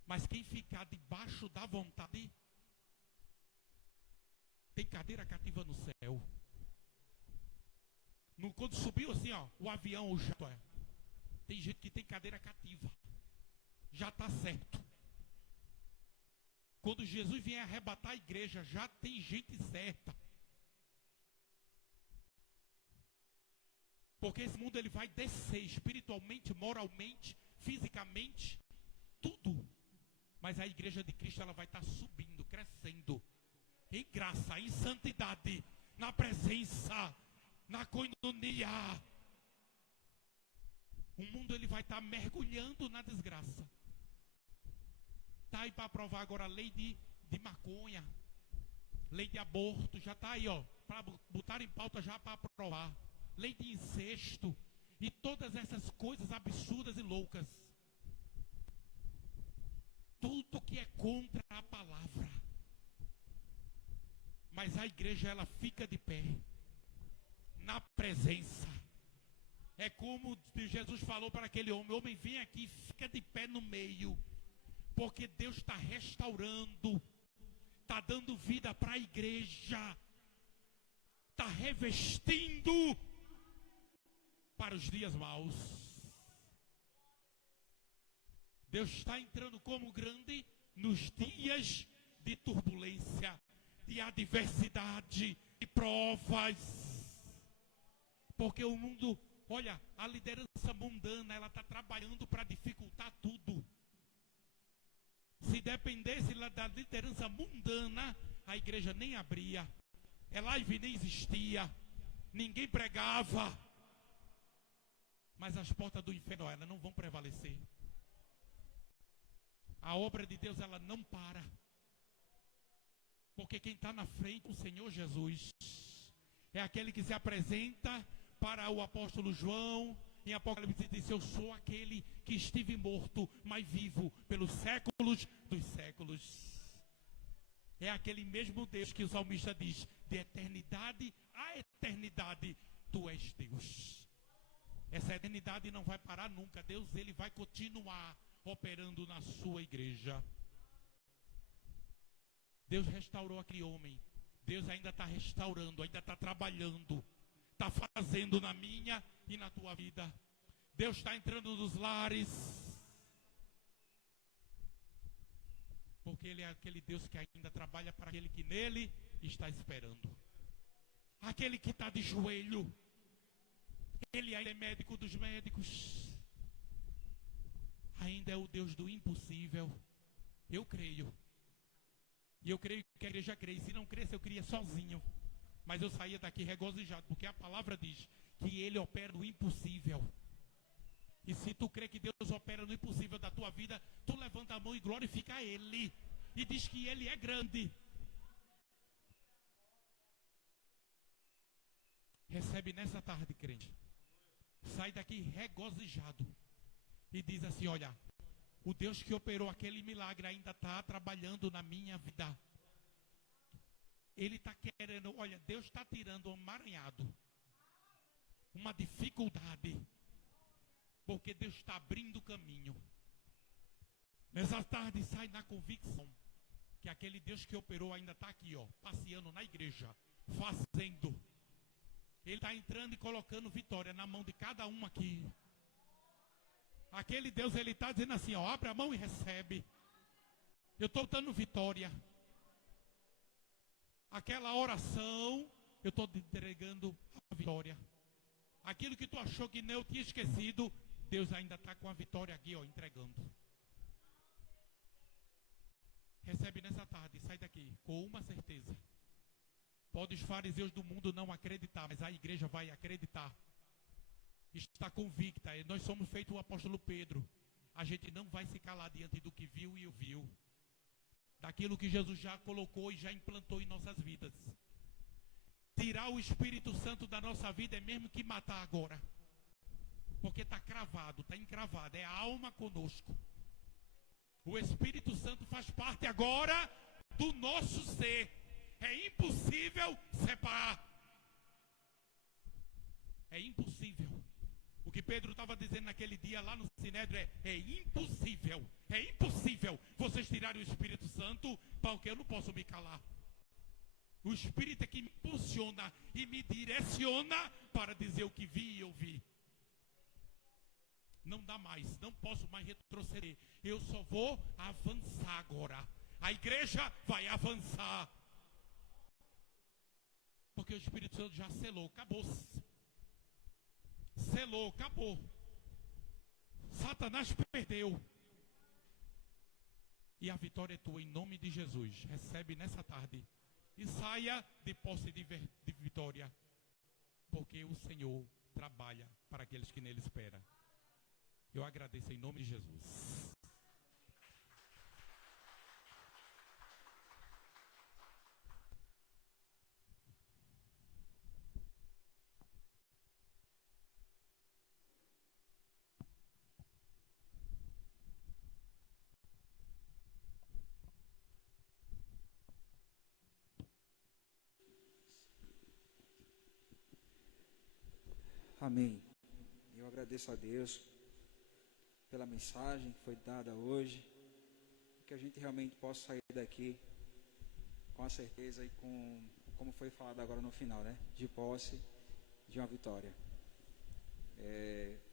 Mas quem ficar debaixo da vontade, tem cadeira cativa no céu. Quando subiu assim, ó, o avião, o jato, tem gente que tem cadeira cativa. Já está certo. Quando Jesus vier arrebatar a igreja, já tem gente certa. Porque esse mundo ele vai descer espiritualmente, moralmente, fisicamente, tudo. Mas a igreja de Cristo ela vai estar subindo, crescendo em graça, em santidade, na presença, na coinonia. O mundo ele vai estar mergulhando na desgraça. Está aí para aprovar agora a lei de maconha, lei de aborto, já está aí, ó, para botar em pauta já para aprovar. Lei de incesto e todas essas coisas absurdas e loucas. Tudo que é contra a palavra. Mas a igreja ela fica de pé na presença. É como Jesus falou para aquele homem, vem aqui, fica de pé no meio. Porque Deus está restaurando, está dando vida para a igreja, está revestindo para os dias maus. Deus está entrando como grande nos dias de turbulência, de adversidade, de provas. Porque o mundo, olha, a liderança mundana, ela está trabalhando para dificultar tudo. Se dependesse da liderança mundana, a igreja nem abria, a live nem existia, ninguém pregava. Mas as portas do inferno, elas não vão prevalecer. A obra de Deus, ela não para. Porque quem está na frente, o Senhor Jesus, é aquele que se apresenta para o apóstolo João. Em Apocalipse diz, eu sou aquele que estive morto, mas vivo pelos séculos dos séculos. É aquele mesmo Deus que o salmista diz, de eternidade a eternidade, tu és Deus. Essa eternidade não vai parar nunca. Deus ele vai continuar operando na sua igreja. Deus restaurou aquele homem. Deus ainda está restaurando, ainda está trabalhando. Está fazendo na minha e na tua vida. Deus está entrando nos lares. Porque Ele é aquele Deus que ainda trabalha para aquele que nele está esperando. Aquele que está de joelho. Ele ainda é médico dos médicos. Ainda é o Deus do impossível. Eu creio. E eu creio que a igreja crê. E se não cresce, eu cria sozinho. Mas eu saía daqui regozijado, porque a palavra diz que Ele opera no impossível. E se tu crê que Deus opera no impossível da tua vida, tu levanta a mão e glorifica Ele. E diz que Ele é grande. Recebe nessa tarde, crente. Sai daqui regozijado. E diz assim, olha, o Deus que operou aquele milagre ainda está trabalhando na minha vida. Ele está querendo, olha, Deus está tirando um emaranhado, uma dificuldade, porque Deus está abrindo o caminho. Nessa tarde sai na convicção que aquele Deus que operou ainda está aqui, ó, passeando na igreja, fazendo. Ele está entrando e colocando vitória na mão de cada um aqui. Aquele Deus, ele está dizendo assim, ó, abre a mão e recebe. Eu estou dando vitória. Aquela oração, eu estou entregando a vitória. Aquilo que tu achou que eu tinha esquecido, Deus ainda está com a vitória aqui, ó, entregando. Recebe nessa tarde, sai daqui com uma certeza. Pode os fariseus do mundo não acreditar, mas a igreja vai acreditar. Está convicta, nós somos feito o apóstolo Pedro. A gente não vai se calar diante do que viu e ouviu. Daquilo que Jesus já colocou e já implantou em nossas vidas. Tirar o Espírito Santo da nossa vida é mesmo que matar agora. Porque está cravado, está encravado, é a alma conosco. O Espírito Santo faz parte agora do nosso ser. É impossível separar. É impossível. Pedro estava dizendo naquele dia lá no Sinédrio é impossível vocês tirarem o Espírito Santo, porque eu não posso me calar. O Espírito é que me impulsiona e me direciona para dizer o que vi e ouvi. Não dá mais, não posso mais retroceder. Eu só vou avançar agora. A igreja vai avançar. Porque o Espírito Santo já selou, acabou. Selou, acabou. Satanás perdeu. E a vitória é tua em nome de Jesus. Recebe nessa tarde. E saia de posse de vitória. Porque o Senhor trabalha para aqueles que nele esperam. Eu agradeço em nome de Jesus. Amém. Eu agradeço a Deus pela mensagem que foi dada hoje, que a gente realmente possa sair daqui com a certeza e com, como foi falado agora no final, né? De posse de uma vitória.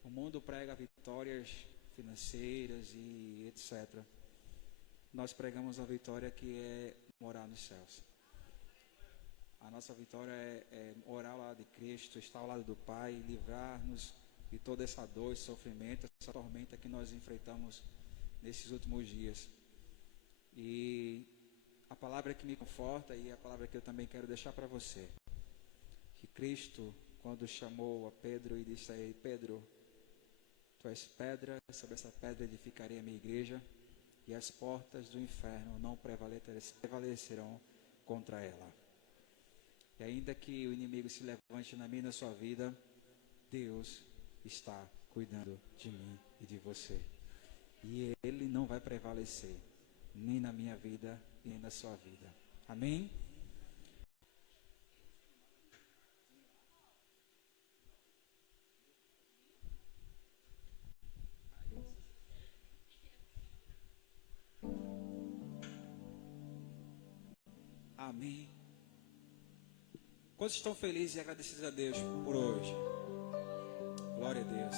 O mundo prega vitórias financeiras e etc. Nós pregamos a vitória que é morar nos céus. A nossa vitória é orar ao lado de Cristo, estar ao lado do Pai, livrar-nos de toda essa dor, esse sofrimento, essa tormenta que nós enfrentamos nesses últimos dias. E a palavra que me conforta e a palavra que eu também quero deixar para você, que Cristo, quando chamou a Pedro e disse a ele: Pedro, tu és pedra, sobre essa pedra edificarei a minha igreja, e as portas do inferno não prevalecerão contra ela. E ainda que o inimigo se levante na minha e na sua vida, Deus está cuidando de mim e de você. E Ele não vai prevalecer, nem na minha vida, nem na sua vida. Amém? Amém. Quantos estão felizes e agradecidos a Deus por hoje? Glória a Deus.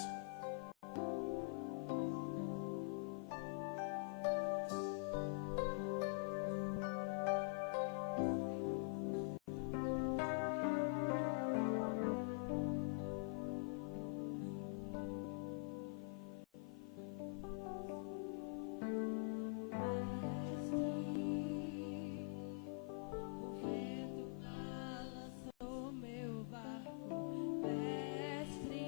O vento balançou meu barco, mestre.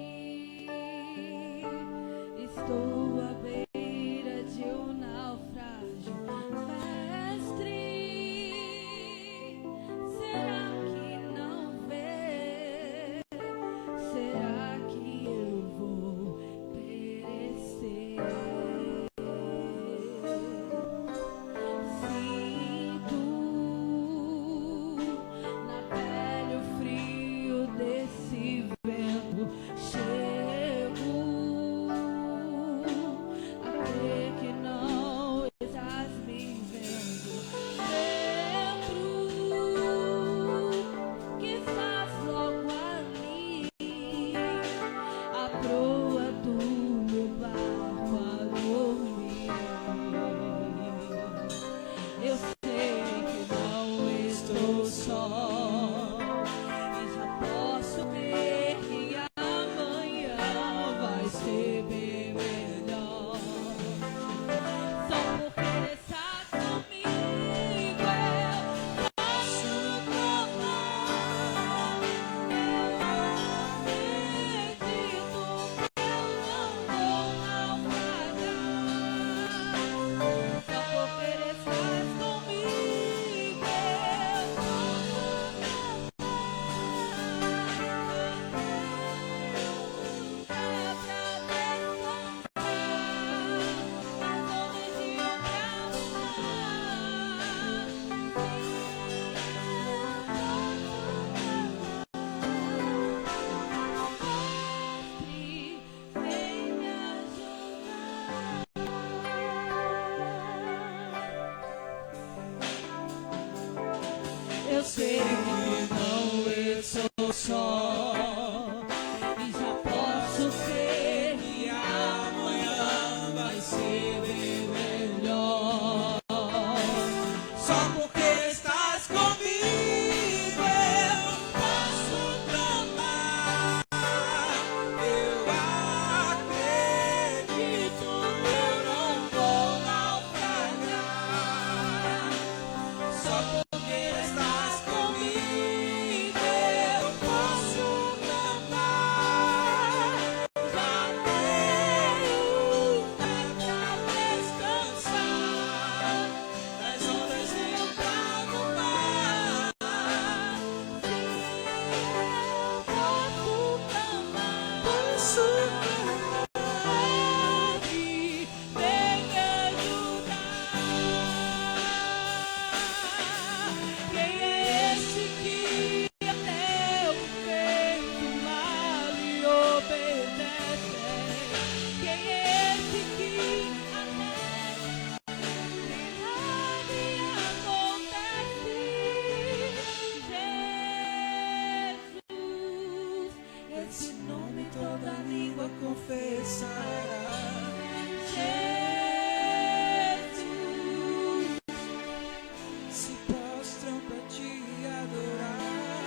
sei que não estou só. E já posso crer que amanhã vai ser bem melhor. Só porque estás comigo eu posso clamar. Eu acredito, eu não vou naufragar. Só porque estás comigo eu posso clamar. Já tenho fé pra descansar nas ondas de um bravo mar. Posso clamar e vem me ajudar. Quem é esse que até o vento mar lhe obedece? Quem é esse que até milagre acontece? Jesus, esse nome toda língua confessará. Jesus, se prostram pra te adorar.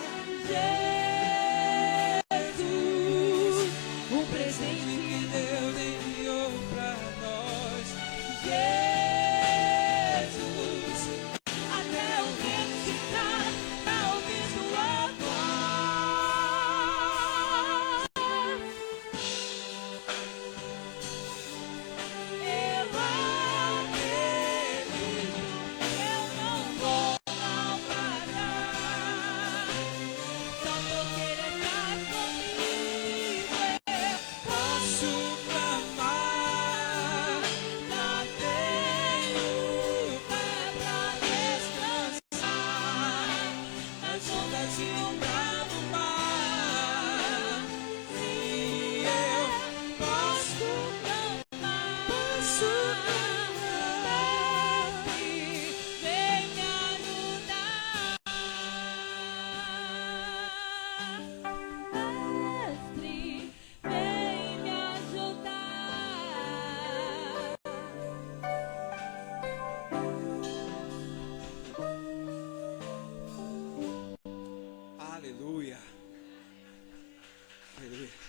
Jesus, o presente que Deus enviou pra nós. Jesus, até o vento ficar pra ouvir sua voz. Eu acredito, eu não vou naufragar. Só porque estás comigo eu posso clamar. Já tenho fé pra descansar nas ondas de um bravo mar. Sim, eu posso clamar. Posso clamar e vem me ajudar. Mestre, vem me ajudar. Aleluia. Aleluia.